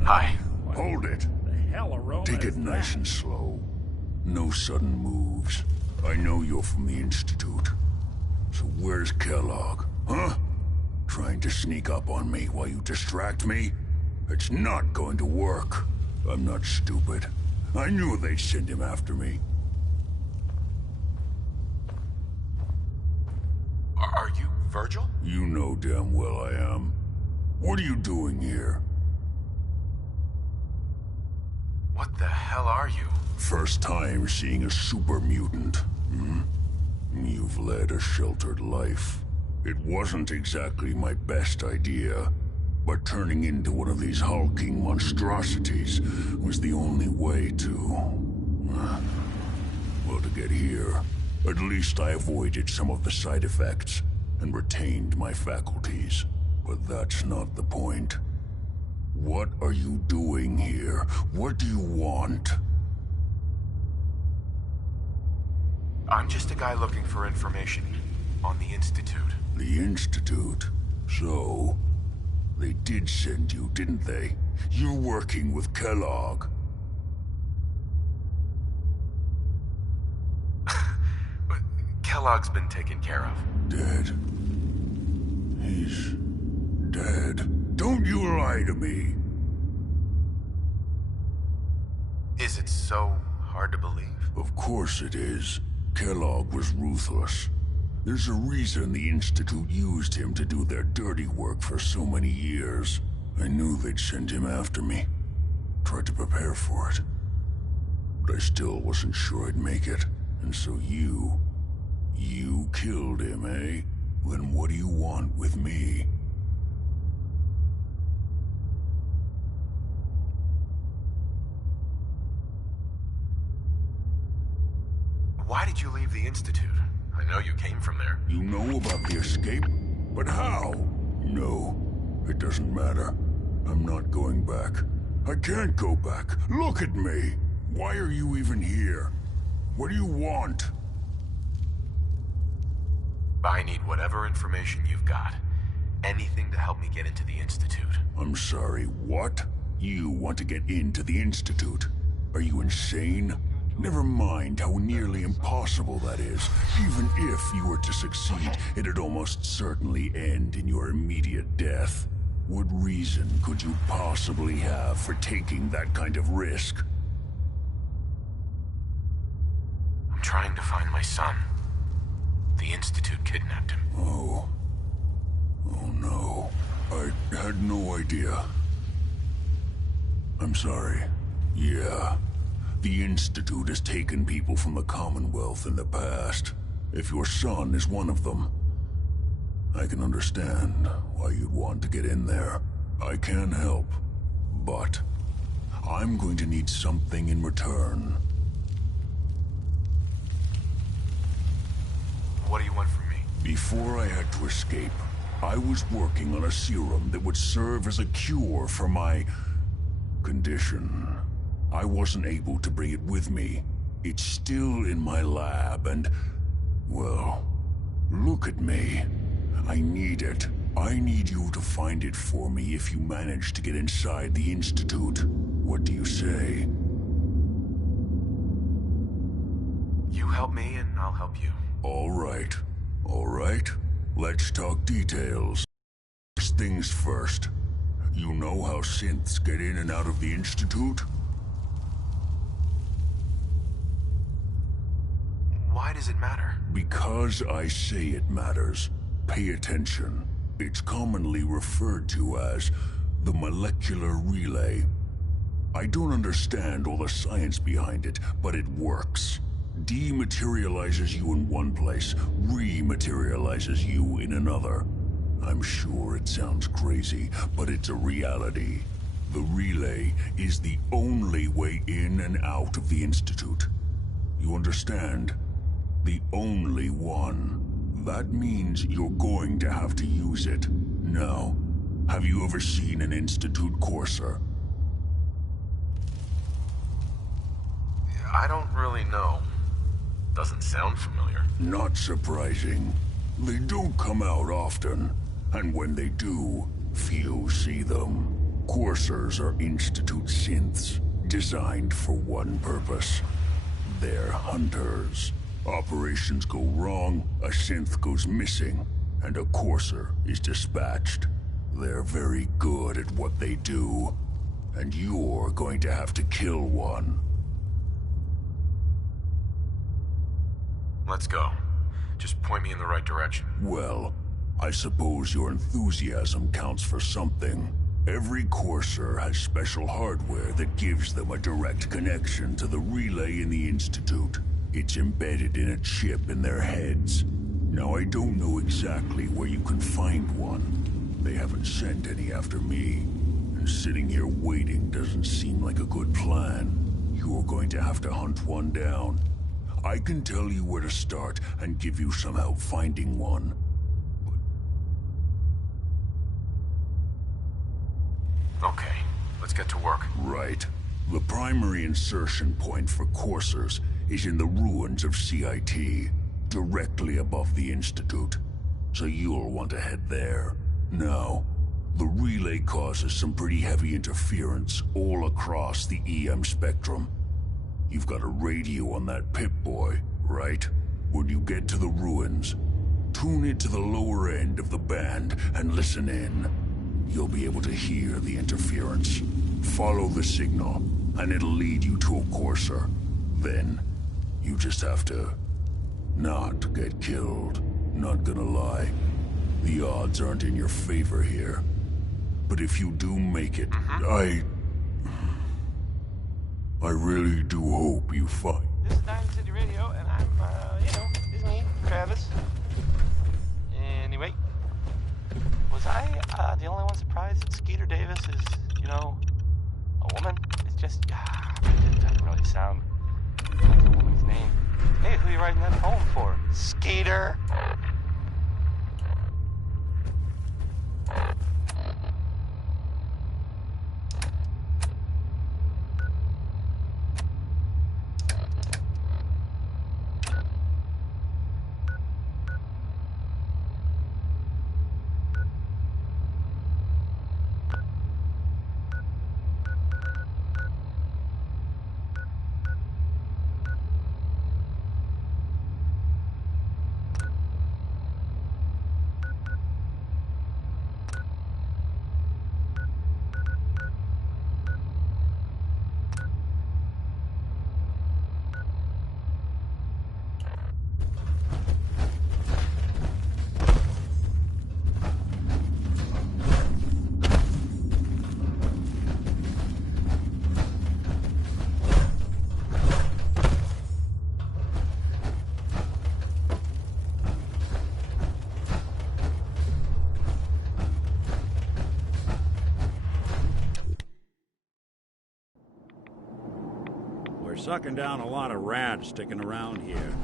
Hi. Hold it. The hell, Aroma? Take it nice and slow. No sudden moves. I know you're from the Institute. So where's Kellogg? Huh? Trying to sneak up on me while you distract me? It's not going to work. I'm not stupid. I knew they'd send him after me. Are you Virgil? You know damn well I am. What are you doing here? What the hell are you? First time seeing a super mutant. Hmm? You've led a sheltered life. It wasn't exactly my best idea, but turning into one of these hulking monstrosities was the only way to... Well, to get here, at least I avoided some of the side effects and retained my faculties. But that's not the point. What are you doing here? What do you want? I'm just a guy looking for information on the Institute. The Institute? So, they did send you, didn't they? You're working with Kellogg. But Kellogg's been taken care of. Dead. He's dead. Don't you lie to me. Is it so hard to believe? Of course it is. Kellogg was ruthless. There's a reason the Institute used him to do their dirty work for so many years. I knew they'd send him after me. Tried to prepare for it. But I still wasn't sure I'd make it. And so you killed him, eh? Then what do you want with me? Why did you leave the Institute? I know you came from there. You know about the escape? But how? No, it doesn't matter. I'm not going back. I can't go back. Look at me. Why are you even here? What do you want? I need whatever information you've got. Anything to help me get into the Institute. I'm sorry, what? You want to get into the Institute? Are you insane? Never mind how nearly impossible that is. Even if you were to succeed, it'd almost certainly end in your immediate death. What reason could you possibly have for taking that kind of risk? I'm trying to find my son. The Institute kidnapped him. Oh. Oh no. I had no idea. I'm sorry. Yeah. The Institute has taken people from the Commonwealth in the past. If your son is one of them, I can understand why you'd want to get in there. I can help, but I'm going to need something in return. What do you want from me? Before I had to escape, I was working on a serum that would serve as a cure for my condition. I wasn't able to bring it with me. It's still in my lab and, well, look at me. I need it. I need you to find it for me if you manage to get inside the Institute. What do you say? You help me and I'll help you. All right. All right. Let's talk details. First things first. You know how synths get in and out of the Institute? Why does it matter? Because I say it matters. Pay attention. It's commonly referred to as the molecular relay. I don't understand all the science behind it, but it works. Dematerializes you in one place, rematerializes you in another. I'm sure it sounds crazy, but it's a reality. The relay is the only way in and out of the Institute. You understand? The only one. That means you're going to have to use it. Now, have you ever seen an Institute courser? I don't really know. Doesn't sound familiar. Not surprising. They don't come out often, and when they do, few see them. Coursers are Institute synths, designed for one purpose. They're hunters. Operations go wrong, a synth goes missing, and a courser is dispatched. They're very good at what they do, and you're going to have to kill one. Let's go. Just point me in the right direction. Well, I suppose your enthusiasm counts for something. Every Courser has special hardware that gives them a direct connection to the relay in the Institute. It's embedded in a chip in their heads. Now, I don't know exactly where you can find one. They haven't sent any after me. And sitting here waiting doesn't seem like a good plan. You're going to have to hunt one down. I can tell you where to start and give you some help finding one. Okay, let's get to work. Right. The primary insertion point for Coursers is in the ruins of CIT, directly above the Institute. So you'll want to head there. Now, the relay causes some pretty heavy interference all across the EM spectrum. You've got a radio on that Pip-Boy, right? When you get to the ruins, tune it to the lower end of the band and listen in. You'll be able to hear the interference. Follow the signal, and it'll lead you to a Courser. Then, you just have to not get killed. Not gonna lie. The odds aren't in your favor here. But if you do make it, I really do hope you find. This is Diamond City Radio, and I'm, it's me, Travis. Anyway, was I the only one surprised that Skeeter Davis is, a woman? It's just, it doesn't really sound like a woman's name. Hey, who are you writing that poem for? Skeeter? Sucking down a lot of rats sticking around here.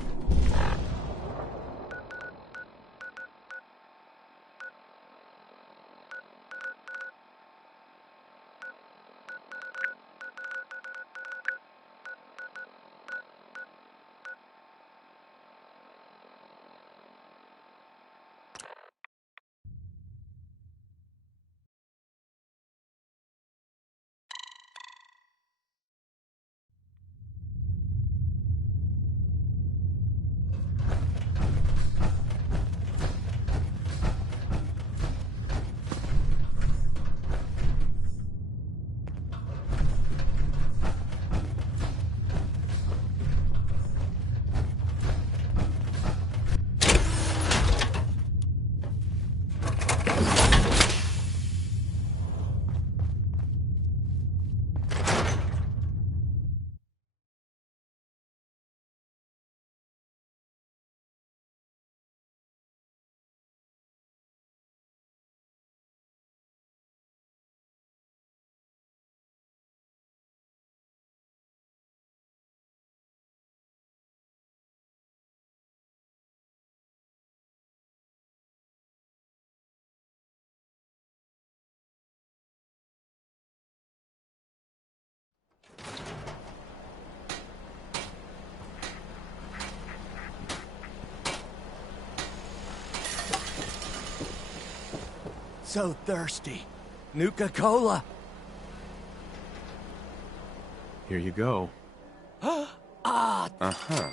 So thirsty. Nuka-Cola. Here you go. Ah! Uh-huh.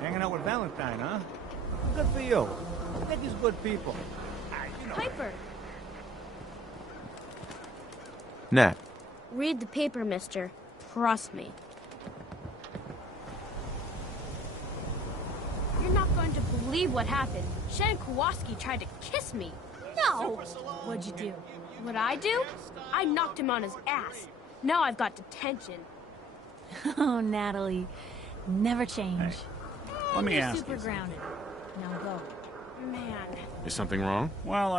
Hanging out with Valentine, huh? Good for you. Nicky's good people. Piper, Nat. read the paper, mister. Trust me. You're not going to believe what happened. Shannon Kowalski tried to kiss me. No! What'd you do? What I do? I knocked him on his ass. Now I've got detention. Oh, Natalie. Never change. Hey, let me You're ask super you. grounded. Now go. Man. Is something wrong? Well,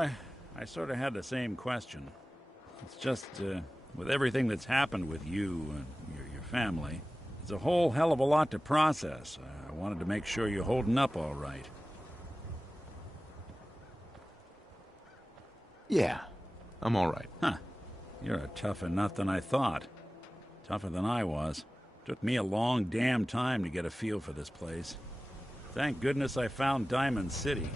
I sort of had the same question. It's just, with everything that's happened with you and your family, it's a whole hell of a lot to process. I wanted to make sure you're holding up all right. Yeah, I'm all right. Huh. You're a tougher nut than I thought. Tougher than I was. Took me a long damn time to get a feel for this place. Thank goodness I found Diamond City.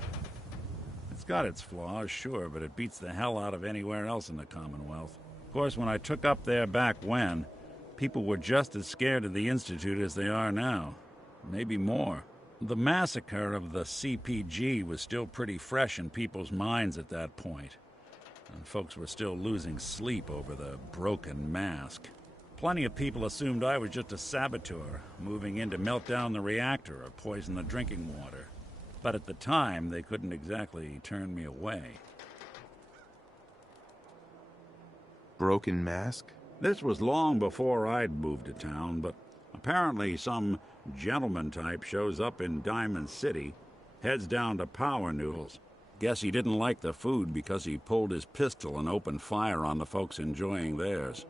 It's got its flaws, sure, but it beats the hell out of anywhere else in the Commonwealth. Of course, when I took up there back when, people were just as scared of the Institute as they are now. Maybe more. The massacre of the CPG was still pretty fresh in people's minds at that point, and folks were still losing sleep over the broken mask. Plenty of people assumed I was just a saboteur, moving in to melt down the reactor or poison the drinking water. But at the time, they couldn't exactly turn me away. Broken mask? This was long before I'd moved to town, but apparently some gentleman type shows up in Diamond City, heads down to Power Noodles. Guess he didn't like the food because he pulled his pistol and opened fire on the folks enjoying theirs.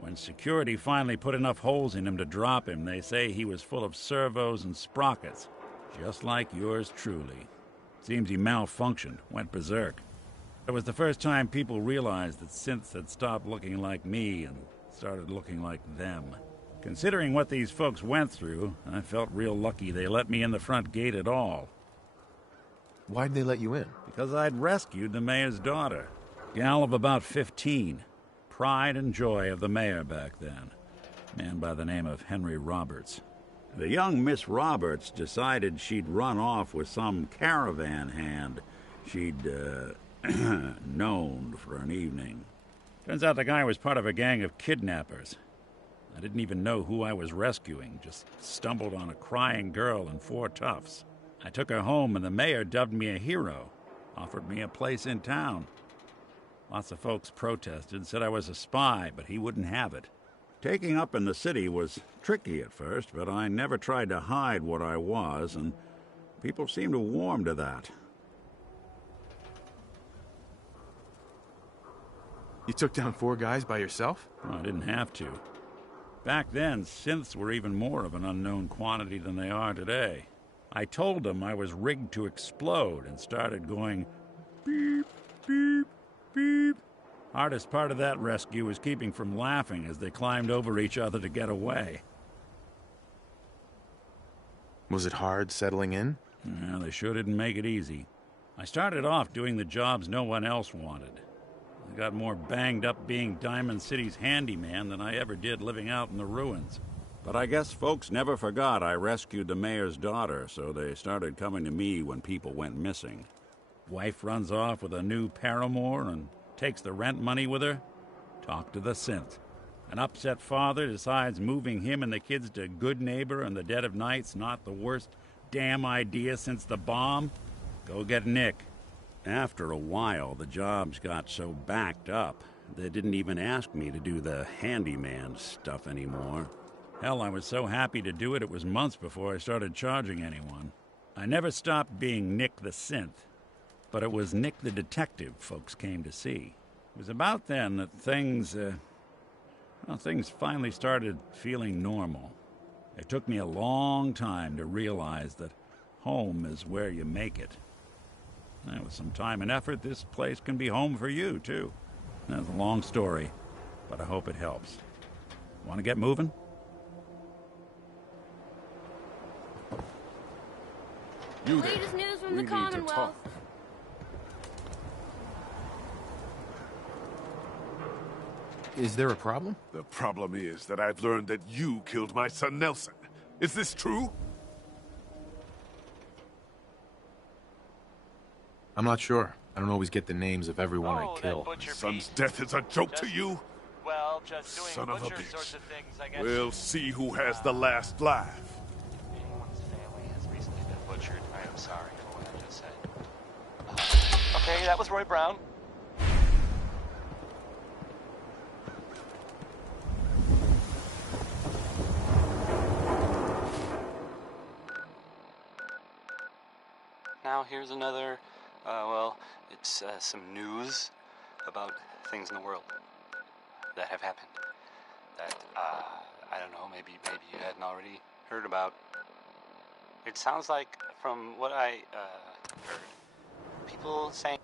When security finally put enough holes in him to drop him, they say he was full of servos and sprockets, just like yours truly. Seems he malfunctioned, went berserk. It was the first time people realized that synths had stopped looking like me and started looking like them. Considering what these folks went through, I felt real lucky they let me in the front gate at all. Why'd they let you in? Because I'd rescued the mayor's daughter. Gal of about 15. Pride and joy of the mayor back then. Man by the name of Henry Roberts. The young Miss Roberts decided she'd run off with some caravan hand she'd, known for an evening. Turns out the guy was part of a gang of kidnappers. I didn't even know who I was rescuing, just stumbled on a crying girl and 4 toughs. I took her home and the mayor dubbed me a hero, offered me a place in town. Lots of folks protested, said I was a spy, but he wouldn't have it. Taking up in the city was tricky at first, but I never tried to hide what I was, and people seemed to warm to that. You took down 4 guys by yourself? Well, I didn't have to. Back then, synths were even more of an unknown quantity than they are today. I told them I was rigged to explode and started going beep, beep, beep. Hardest part of that rescue was keeping from laughing as they climbed over each other to get away. Was it hard settling in? Yeah, they sure didn't make it easy. I started off doing the jobs no one else wanted. I got more banged up being Diamond City's handyman than I ever did living out in the ruins. But I guess folks never forgot I rescued the mayor's daughter, so they started coming to me when people went missing. Wife runs off with a new paramour and takes the rent money with her. Talk to the synth. An upset father decides moving him and the kids to Good Neighbor in the dead of night's not the worst damn idea since the bomb. Go get Nick. After a while, the jobs got so backed up, they didn't even ask me to do the handyman stuff anymore. Hell, I was so happy to do it, it was months before I started charging anyone. I never stopped being Nick the Synth, but it was Nick the Detective folks came to see. It was about then that things finally started feeling normal. It took me a long time to realize that home is where you make it. And with some time and effort, this place can be home for you, too. That's a long story, but I hope it helps. Want to get moving? You latest news from the Commonwealth. Is there a problem? The problem is that I've learned that you killed my son Nelson. Is this true? I'm not sure. I don't always get the names of everyone I kill. Son's death is a joke to you? Well, just doing Son of a butcher bitch. sorts of things, I guess. We'll see who has the last laugh. Anyone's family has recently been butchered. I am sorry for what I just said. Okay, that was Roy Brown. Now here's another, well, it's some news about things in the world that have happened that, I don't know, maybe you hadn't already heard about. It sounds like, from what I heard, people saying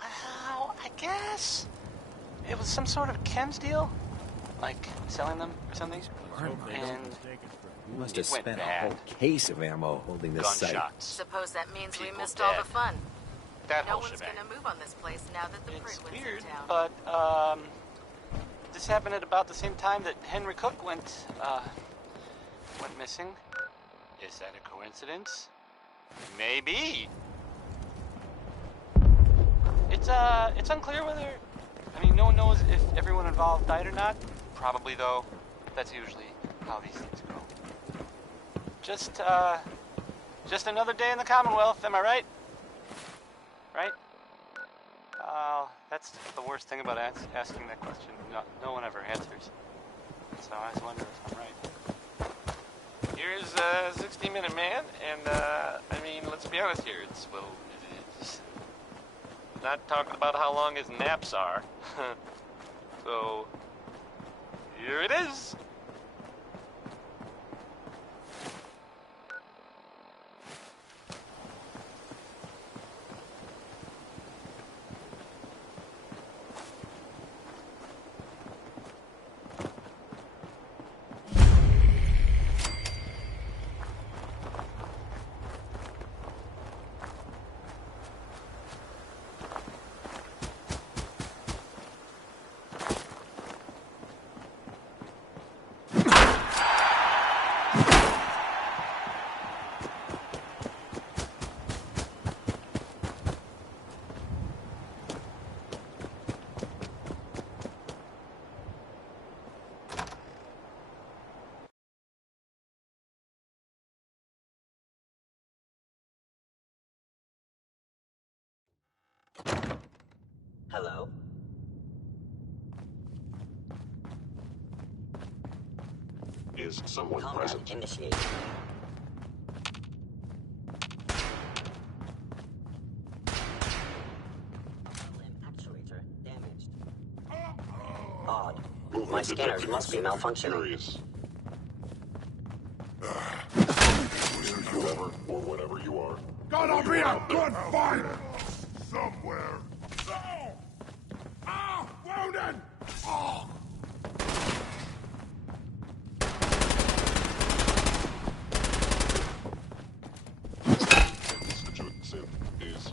Well, I guess it was some sort of chems deal, like selling them or something. And You must have it went spent a bad. whole case of ammo holding this site. Gunshots. Suppose that means we People missed all dead. the fun. That No whole one's shebang. gonna move on this place now that the Prydwen's Weird, in town. but this happened at about the same time that Henry Cook went missing. Is that a coincidence? Maybe. It's unclear whether, I mean, no one knows if everyone involved died or not. Probably, though. That's usually how these things go. Just another day in the Commonwealth, am I right? Right? That's the worst thing about asking that question. No one ever answers. So I was wondering if I'm right. Here's 60-Minute Man, and I mean, let's be honest here. It's not talking about how long his naps are. So here it is. Hello? Is someone Combat present? initiated. Actuator damaged. Odd. My scanners must be malfunctioning. Whoever or whatever you are. Gonna be a good fight! Somewhere. Wounded! Oh. Constituent synth is.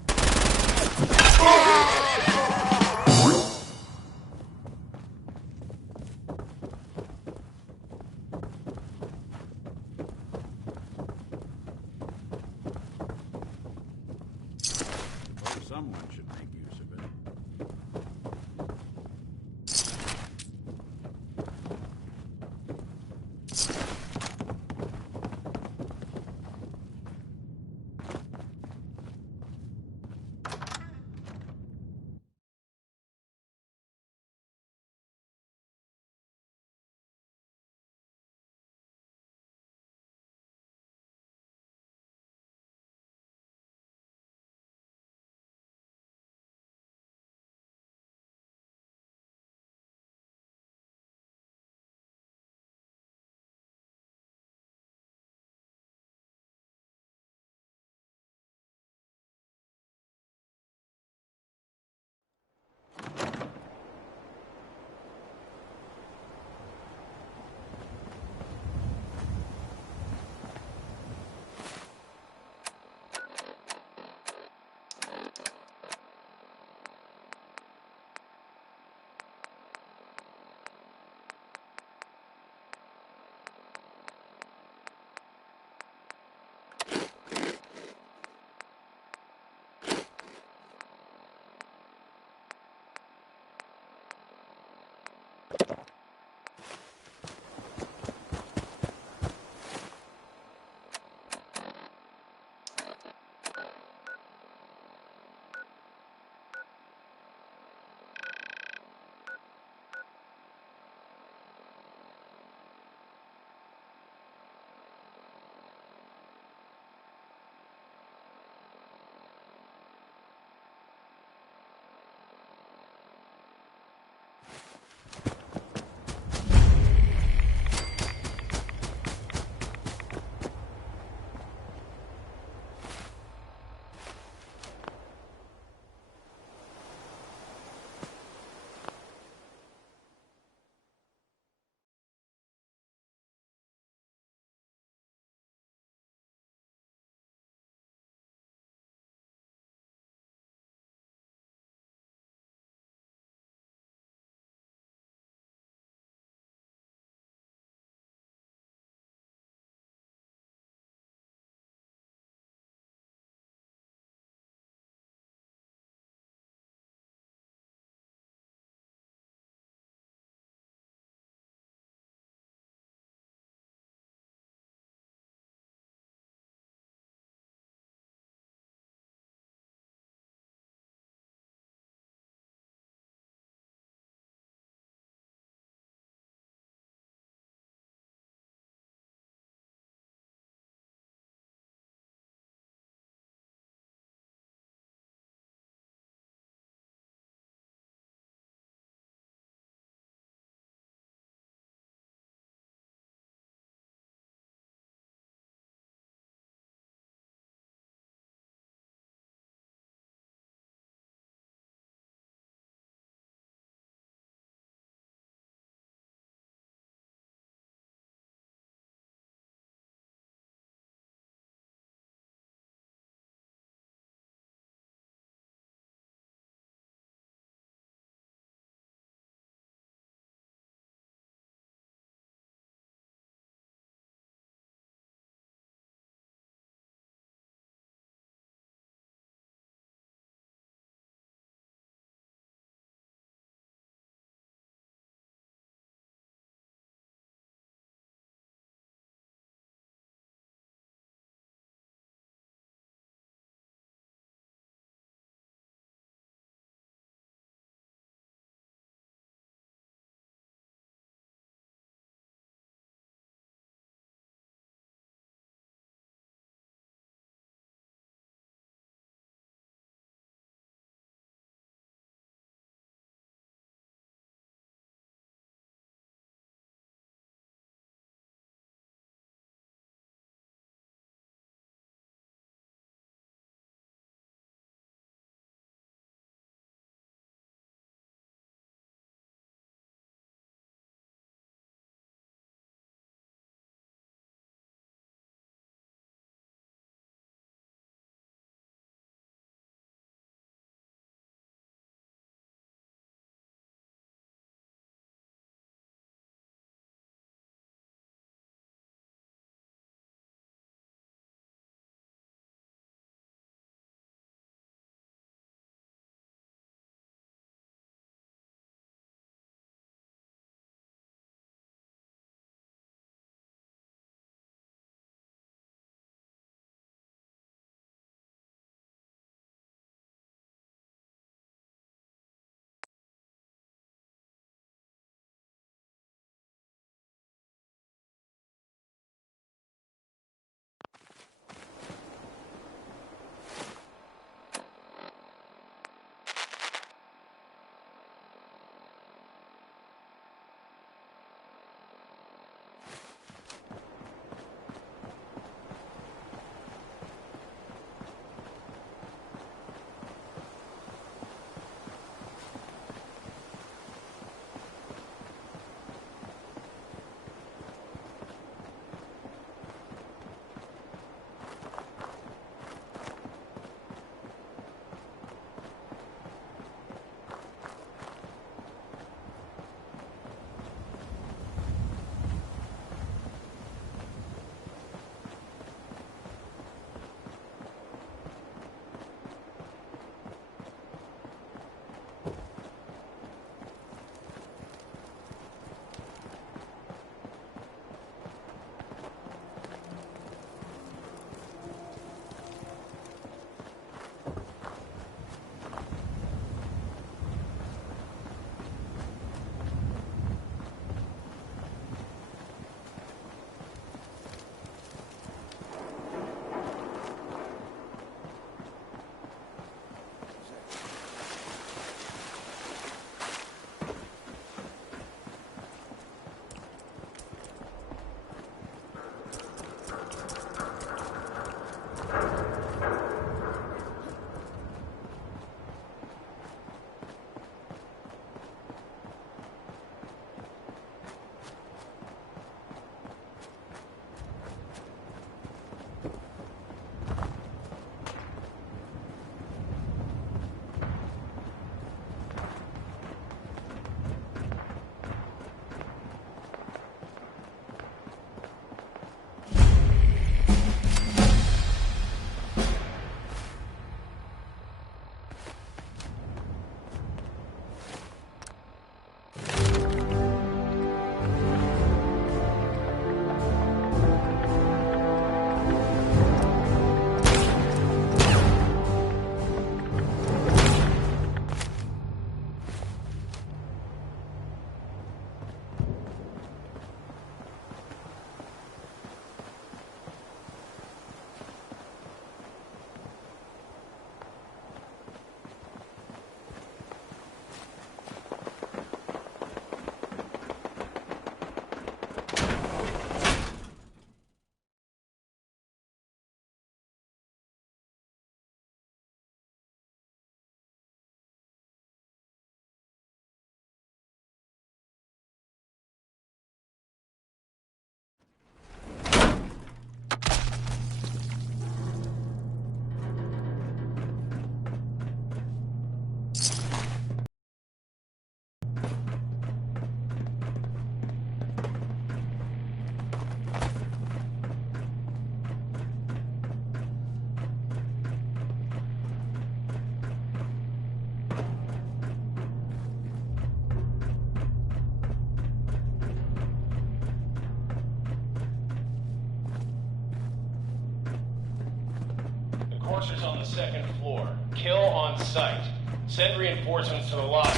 Coursers on the second floor. Kill on sight. Send reinforcements to the lobby.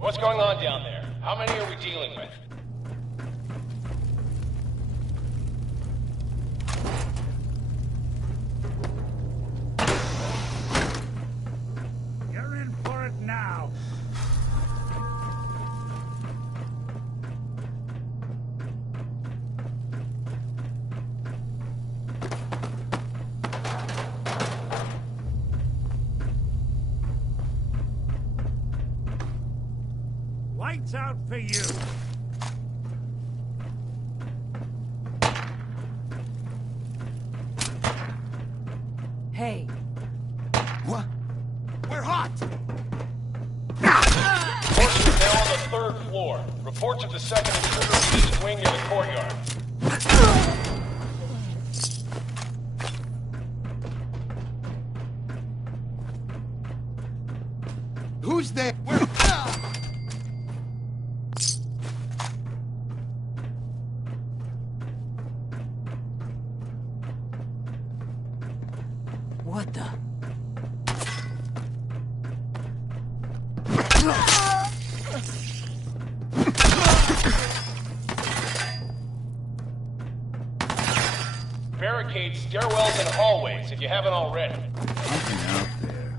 What's going on down there? How many are we dealing with? You're in for it now. Lights out for you. Hey. What? We're hot! Coursers now on the third floor. Reports of the second intruder in this wing near the courtyard. Who's there? We're... What the? Barricade stairwells and hallways if you haven't already. Something out there.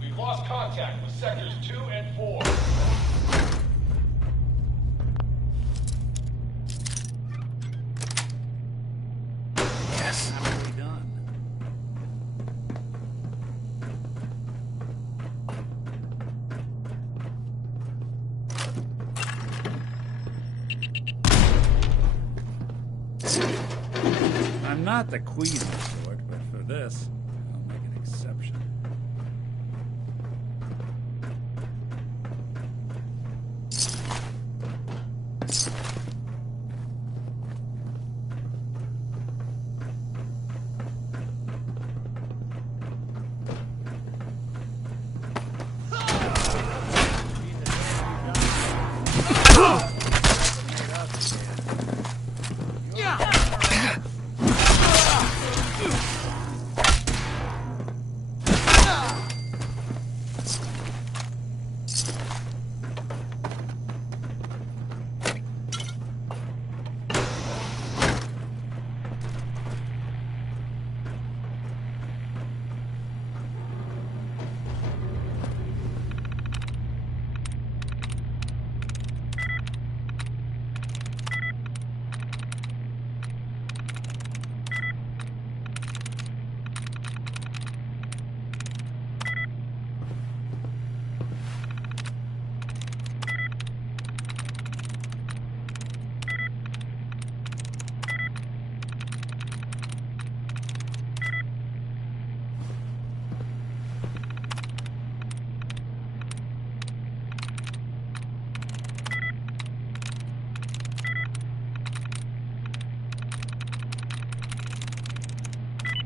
We've lost contact with sectors 2 and 4. Yes. How are we done? I'm not the queasy sort, but for this, I'll make an exception.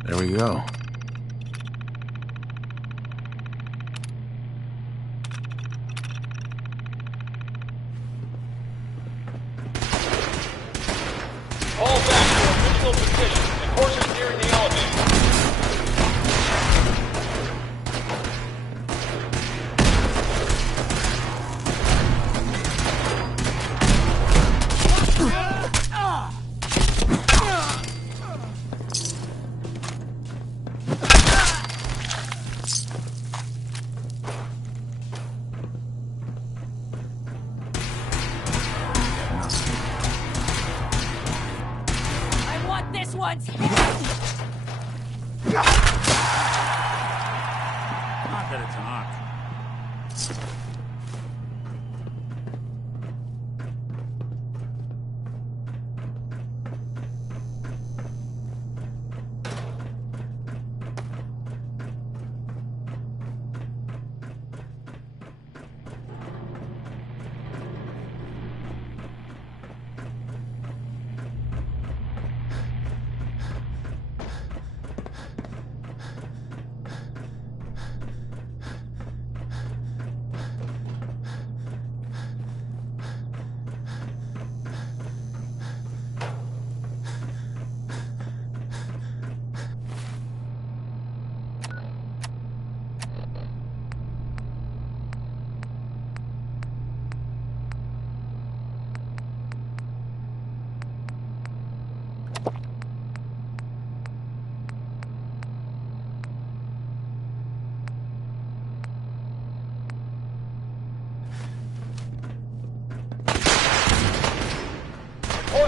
There we go. Fall back to original position. The Coursers nearing the elevator.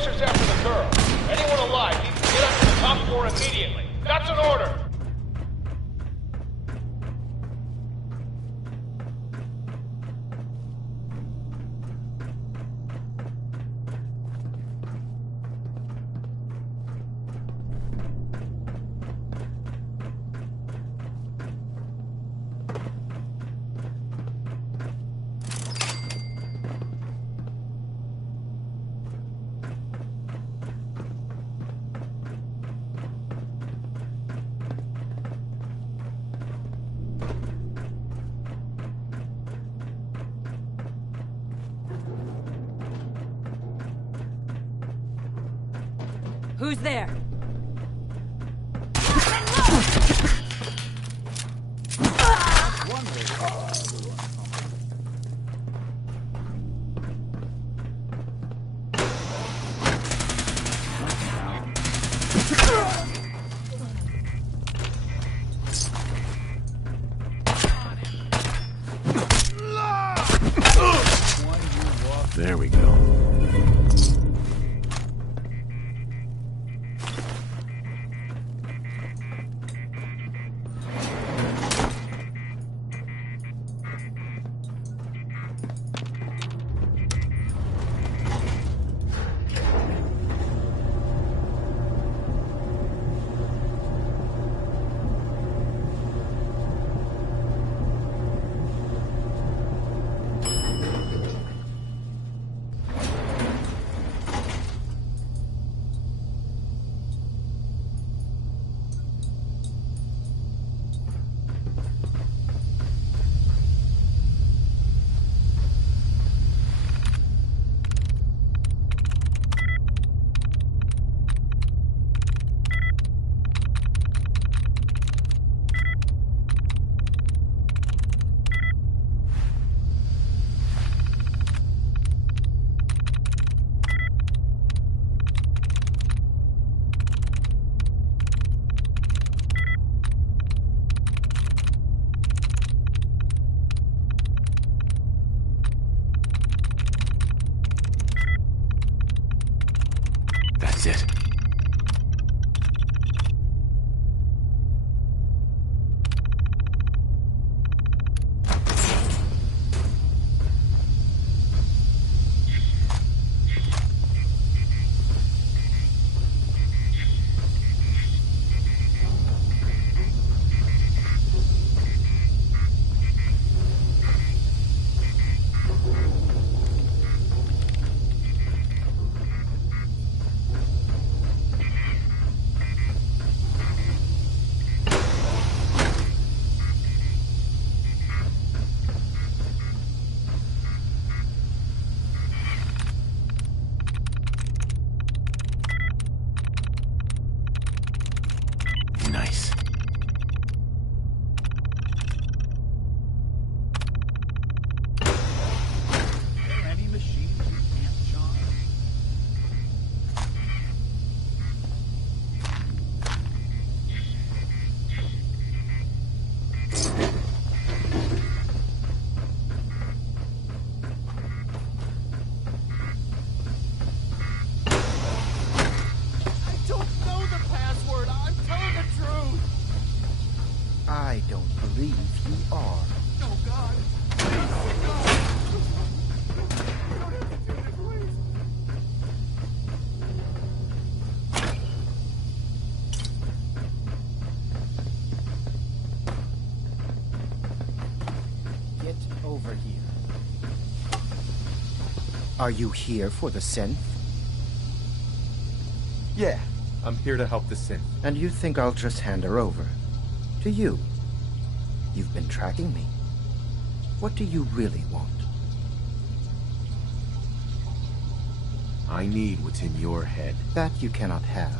Enforcers after the girl. Anyone alive needs to get up to the top floor immediately. That's an order! Who's there? There we go. That's it. Nice. Any machines you can't charge? I don't know the password. I'm telling the truth. I don't believe you are. Oh, God. Get over here. Are you here for the synth? Yeah, I'm here to help the synth. And you think I'll just hand her over? To you? You've been tracking me. What do you really want? I need what's in your head. That you cannot have.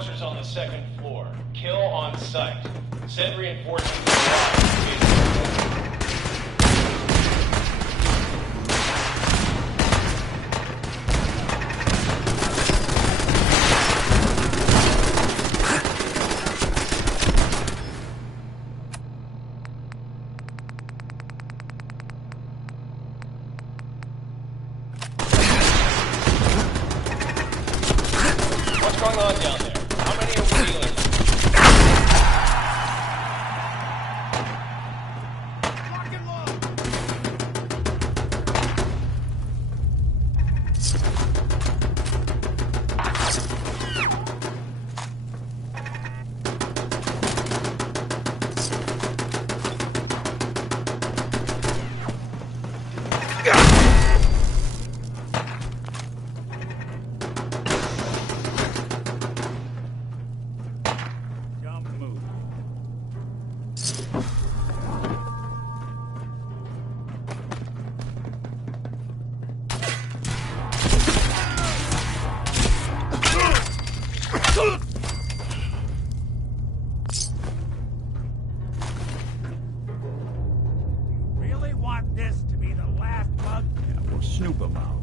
Courser's on the 2nd floor. Kill on sight. Send reinforcements to the What's going on down there? How many are we dealing with? Really want this to be the last bug? Yeah, we'll snoop 'em out.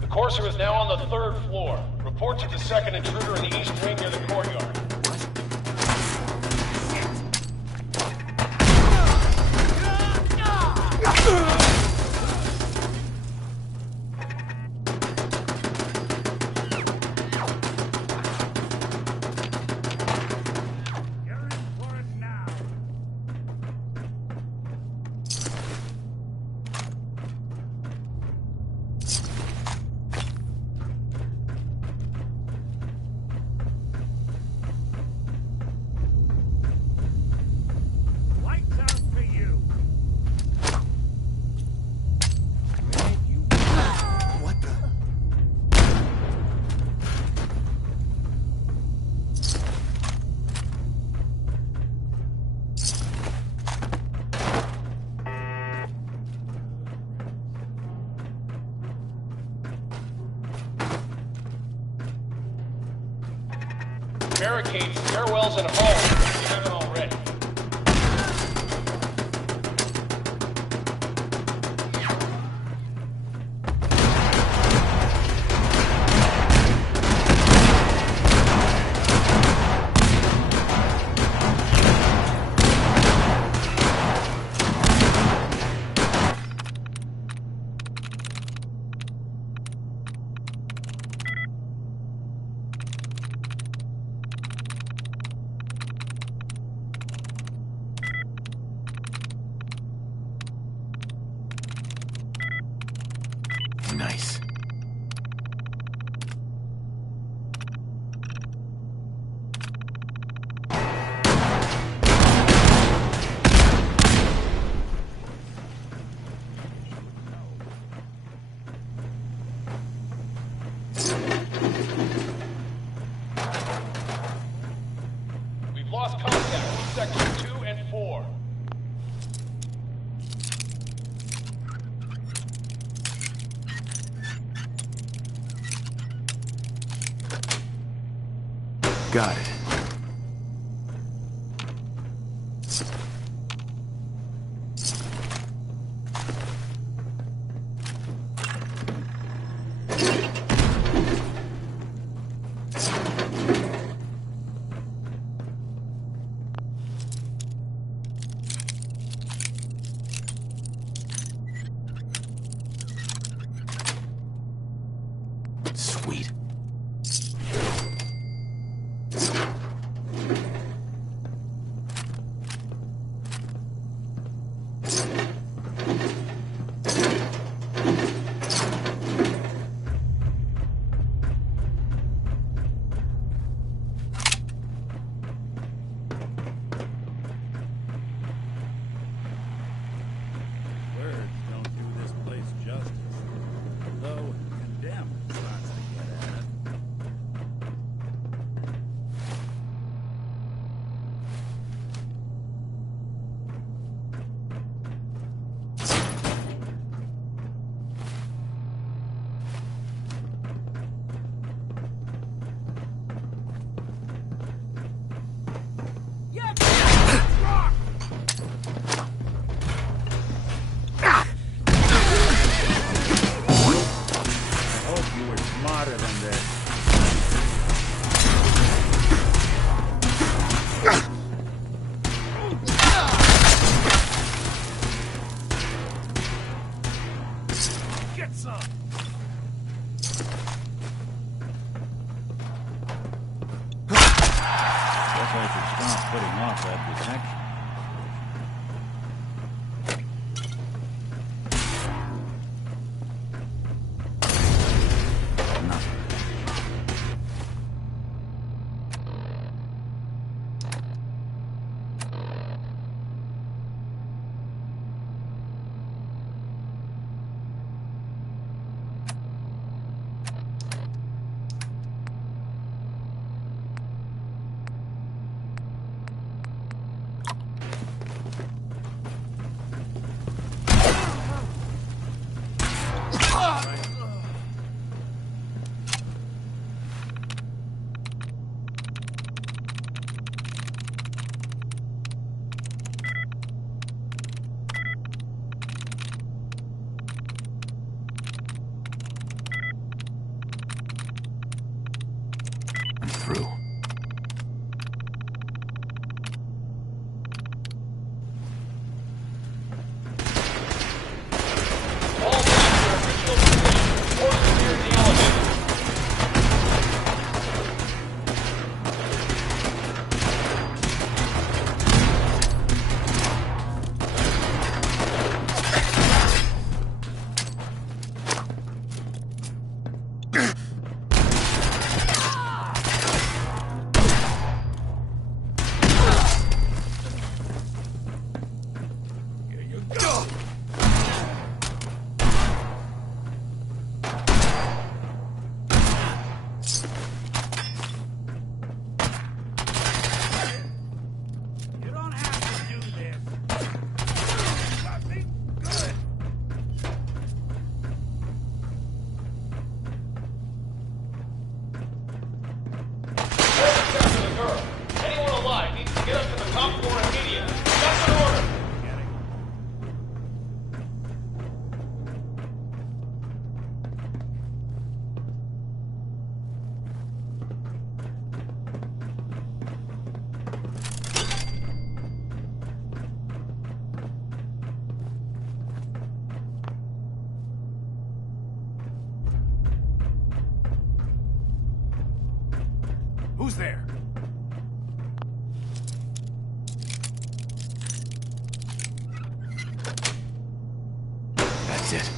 The Courser is now on the 3rd floor. Report to the 2nd intruder in the east wing near the courtyard. Lights out for you. What the? Barricades, stairwells, and halls if you haven't already. Nice. We've lost contact with Sector 2 and 4. Got it. Sweet. so it should stop putting off that detection. Through. Who's there? That's it.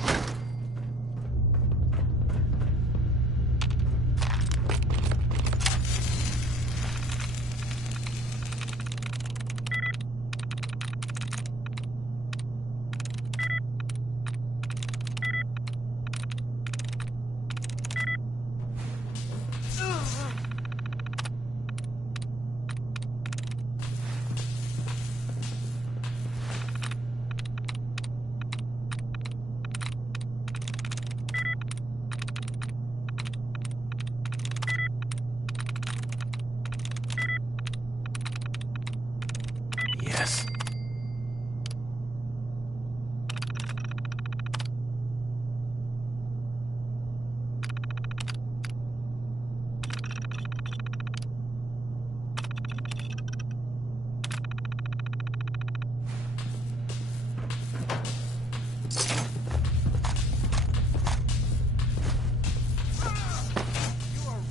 Yes.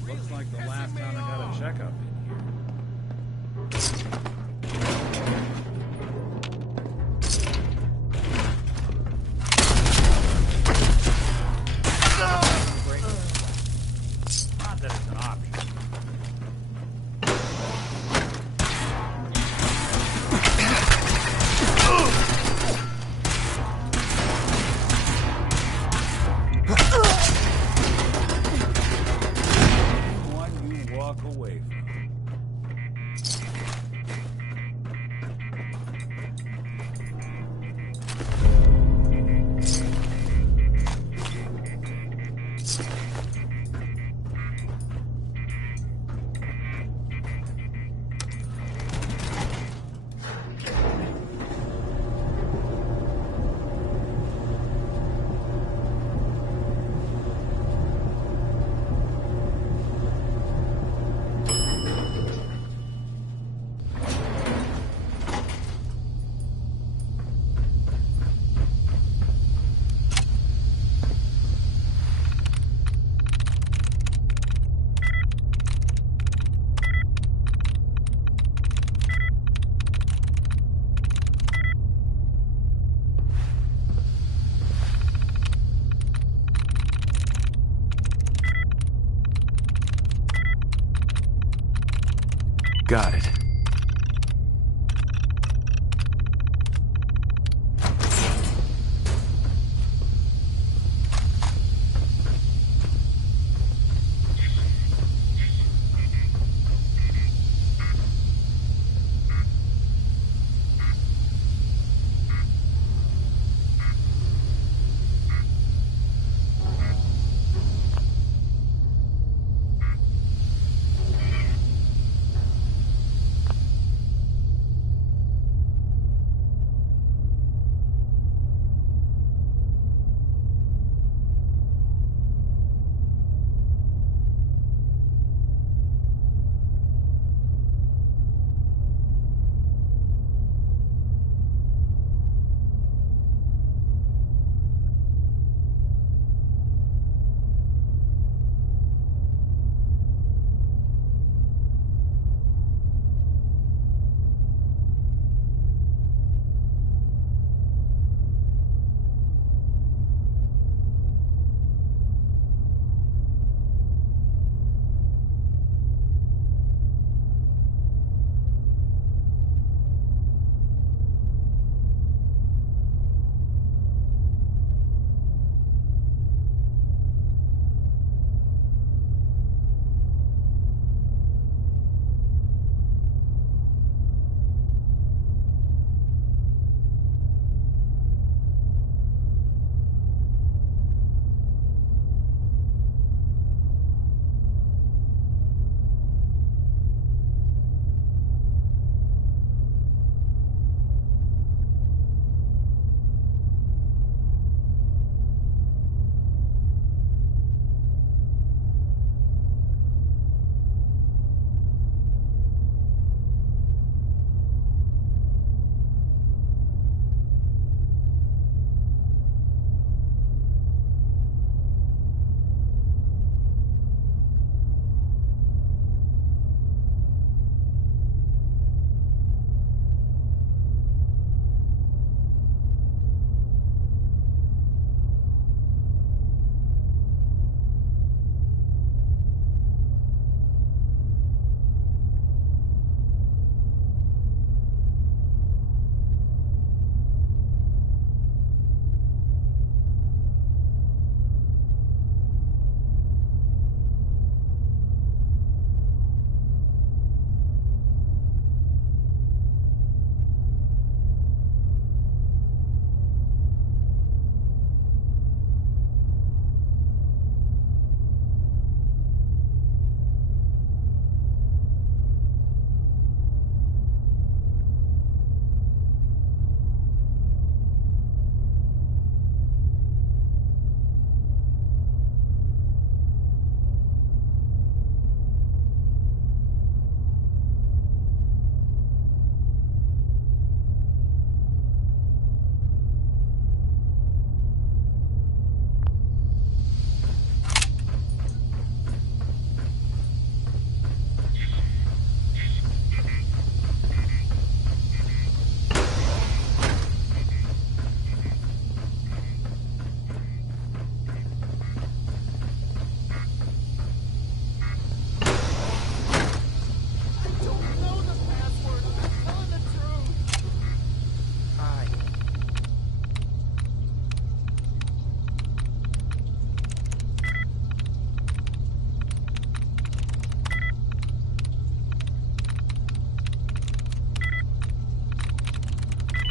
Looks like the last time I got a checkup in here. Not that it's an option. One you walk away from. got it.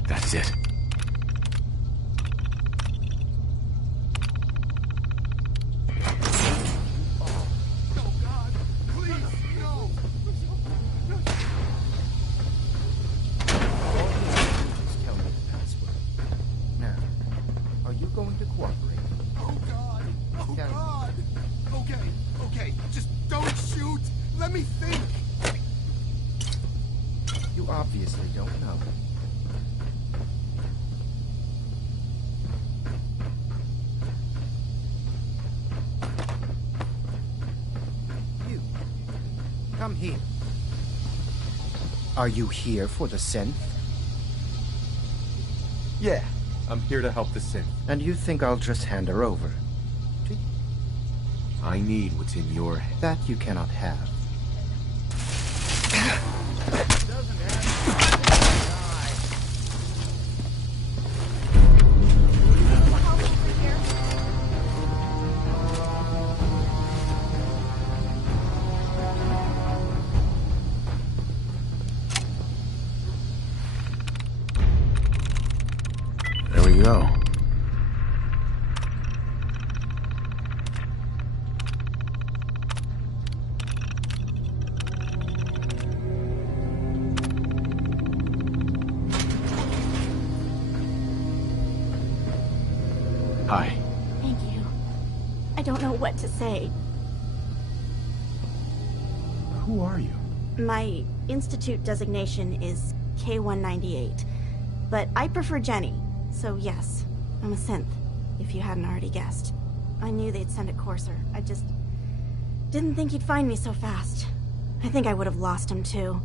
That's it. Going to cooperate. Oh God! Oh God! Okay, just don't shoot! Let me think! You obviously don't know. You. Come here. Are you here for the synth? Yeah. I'm here to help the synth. And you think I'll just hand her over? I need what's in your head. That you cannot have. go. Hi. Thank you. I don't know what to say. Who are you? My Institute designation is K-198, but I prefer Jenny, so yes, I'm a synth, if you hadn't already guessed. I knew they'd send a courser. I just didn't think he'd find me so fast. I think I would have lost him too,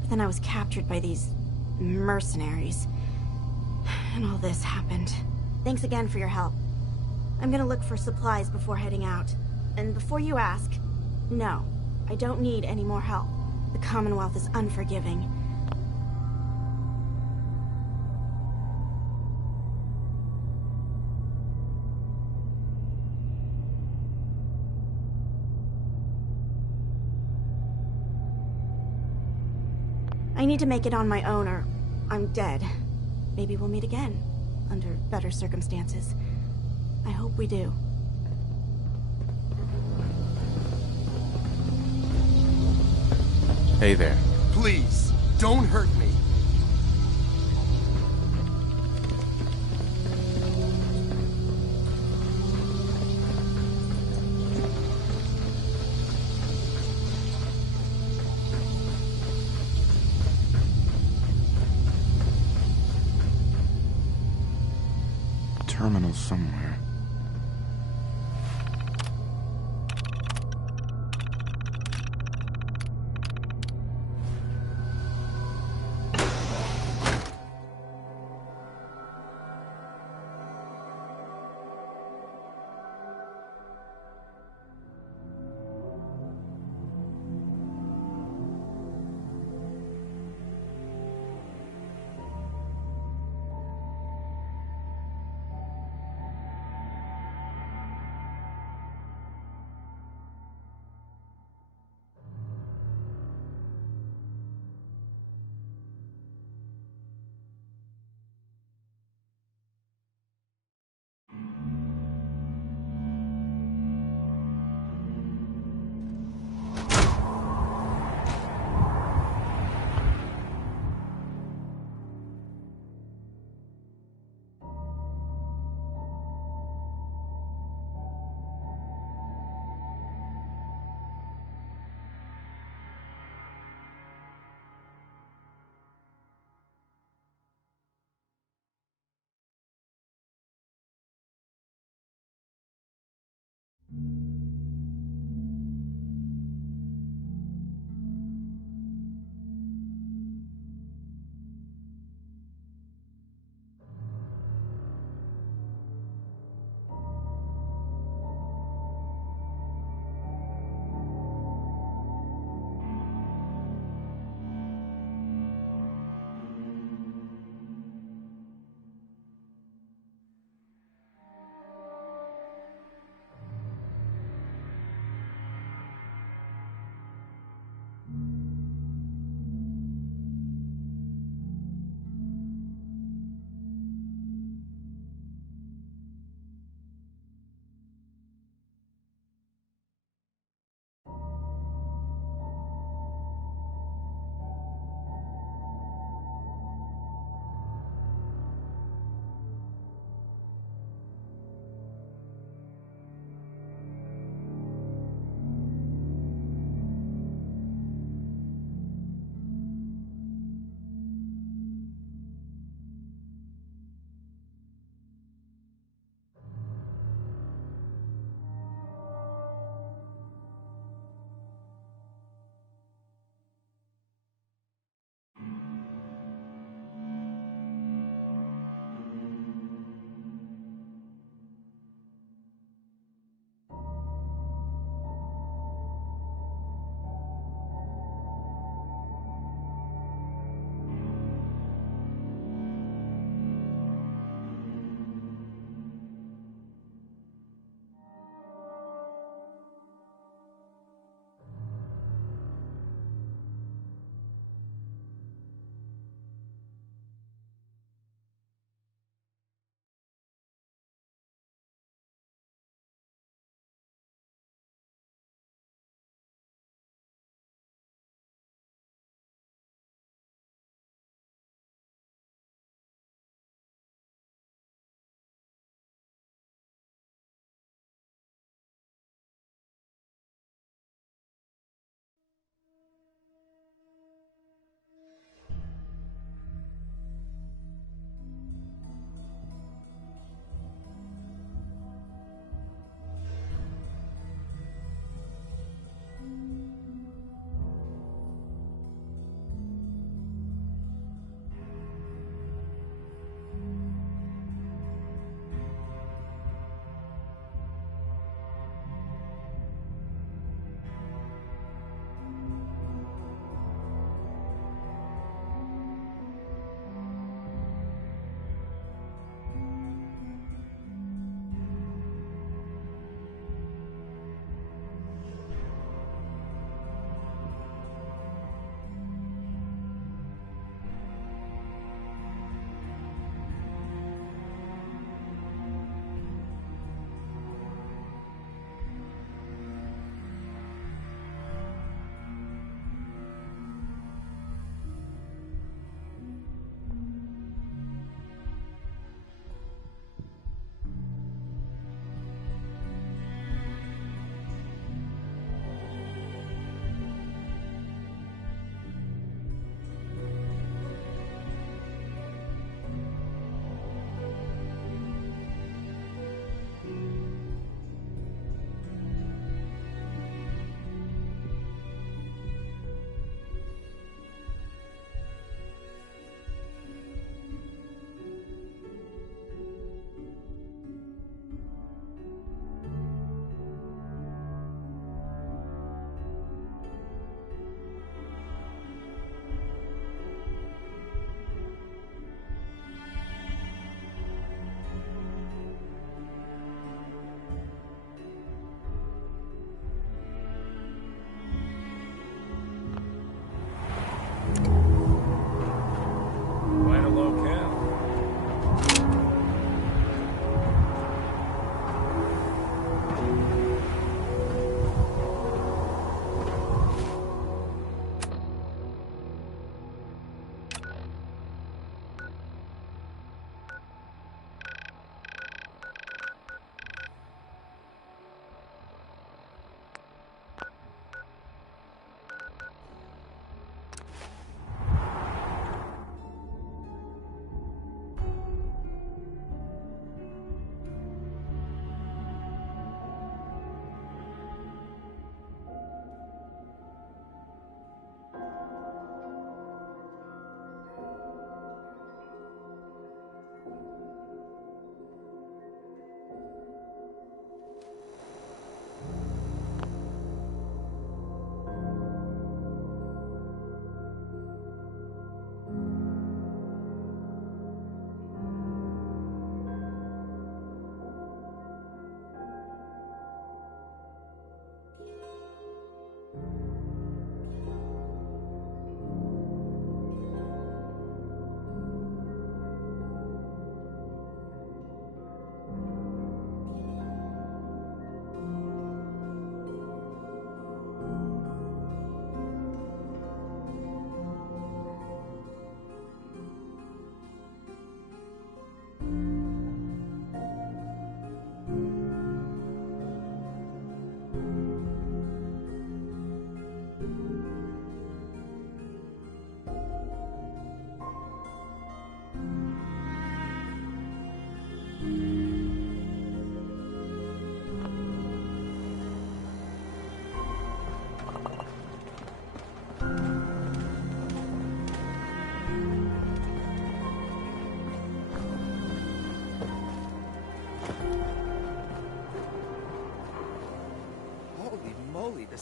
but then I was captured by these mercenaries, and all this happened. Thanks again for your help. I'm gonna look for supplies before heading out, and before you ask, no, I don't need any more help. The Commonwealth is unforgiving. I need to make it on my own or I'm dead. Maybe we'll meet again, under better circumstances. I hope we do. Hey there. Please, don't hurt me. Terminal somewhere.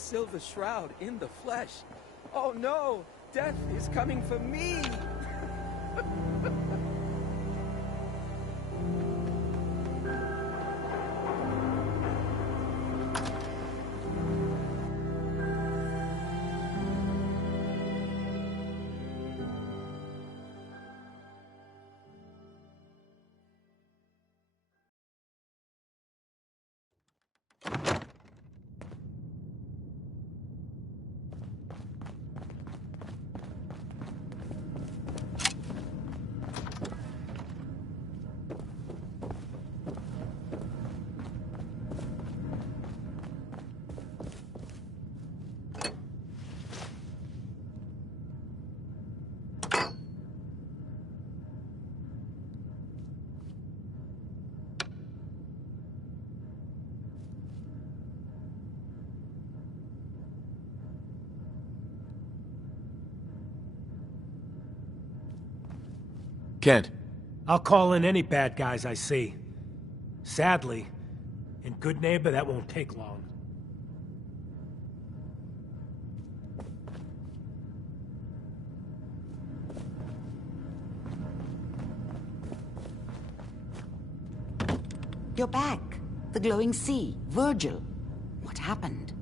Silver Shroud in the flesh. Oh no! Death is coming for me! Kent. I'll call in any bad guys I see. Sadly, in Good Neighbor, that won't take long. You're back. The glowing sea. Virgil. What happened?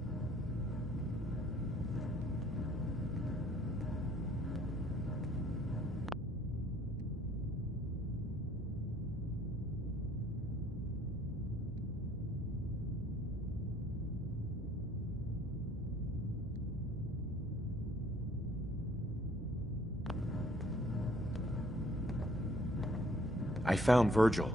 I found Virgil.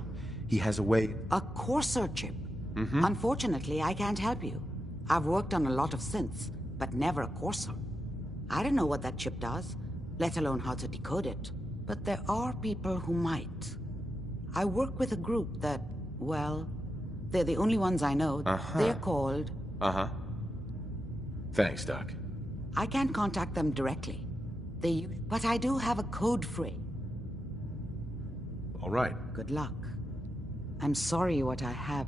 He has a way... A Courser chip. Mm-hmm. Unfortunately, I can't help you. I've worked on a lot of synths, but never a Courser. I don't know what that chip does, let alone how to decode it. But there are people who might. I work with a group that, well, they're the only ones I know. Uh-huh. They're called... Uh-huh. Thanks, Doc. I can't contact them directly. But I do have a code for it. All right. Good luck. I'm sorry what I have